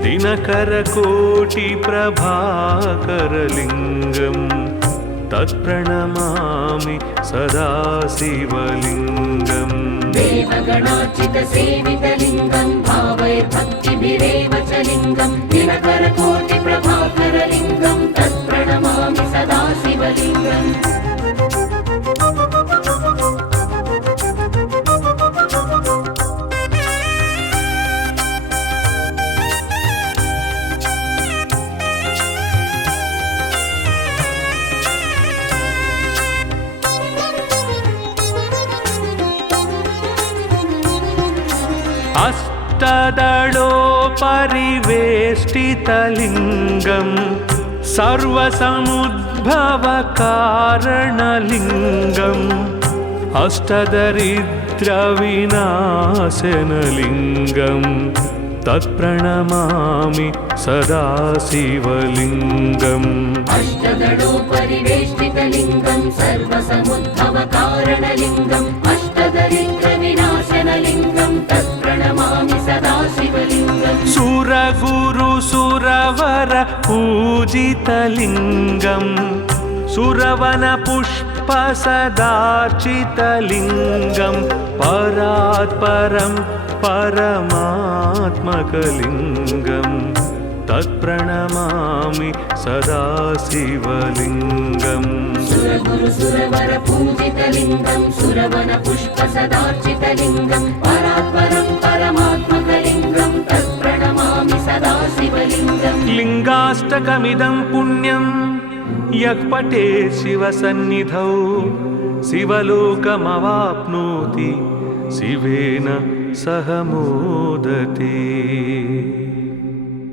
दिनकरकोटिप्रभाकरलिङ्गं तत्प्रणमामि सदा शिवलिङ्गम् देवगणार्चितसेवितलिङ्गं भावैर्भक्तिभिरेव च लिङ्गं दिनकरकोटिप्रभाकरलिङ्गं तत्प्रणमामि सदा शिवलिङ्गम् अष्टदलोपरिवेष्टितलिङ्गं सर्वसमुद्भवकारणलिङ्गम् अष्टदरिद्रविनाशनलिङ्गं तत्प्रणमामि सदा शिवलिङ्गम् अष्टदलोपरिवेष्टितलिङ्गं सर्वसमुद्भवकारणलिङ्गम् अष्टदरिद्रविनाशनलिङ्गं तत्प्रणमामि सदा शिवलिङ्गम् सुरगुरुसुरवर पूजितलिङ्गं सुरवनपुष्पसदार्चितलिङ्गं परात्परं परमात्मकलिङ्गं तत्प्रणमामि सदा शिवलिङ्गम् सुरगुरुसुरवर पूजितलिङ्गं सुरवनपुष्पसदार्चितलिङ्गं परात्परं परमात्मकलिङ्गं तत्प्रणमामि सदा शिवलिङ्गम् लिङ्गाष्टकमिदं पुण्यं यः पठेत् शिवसन्निधौ शिवलोकमवाप्नोति शिवेन सह मोदते।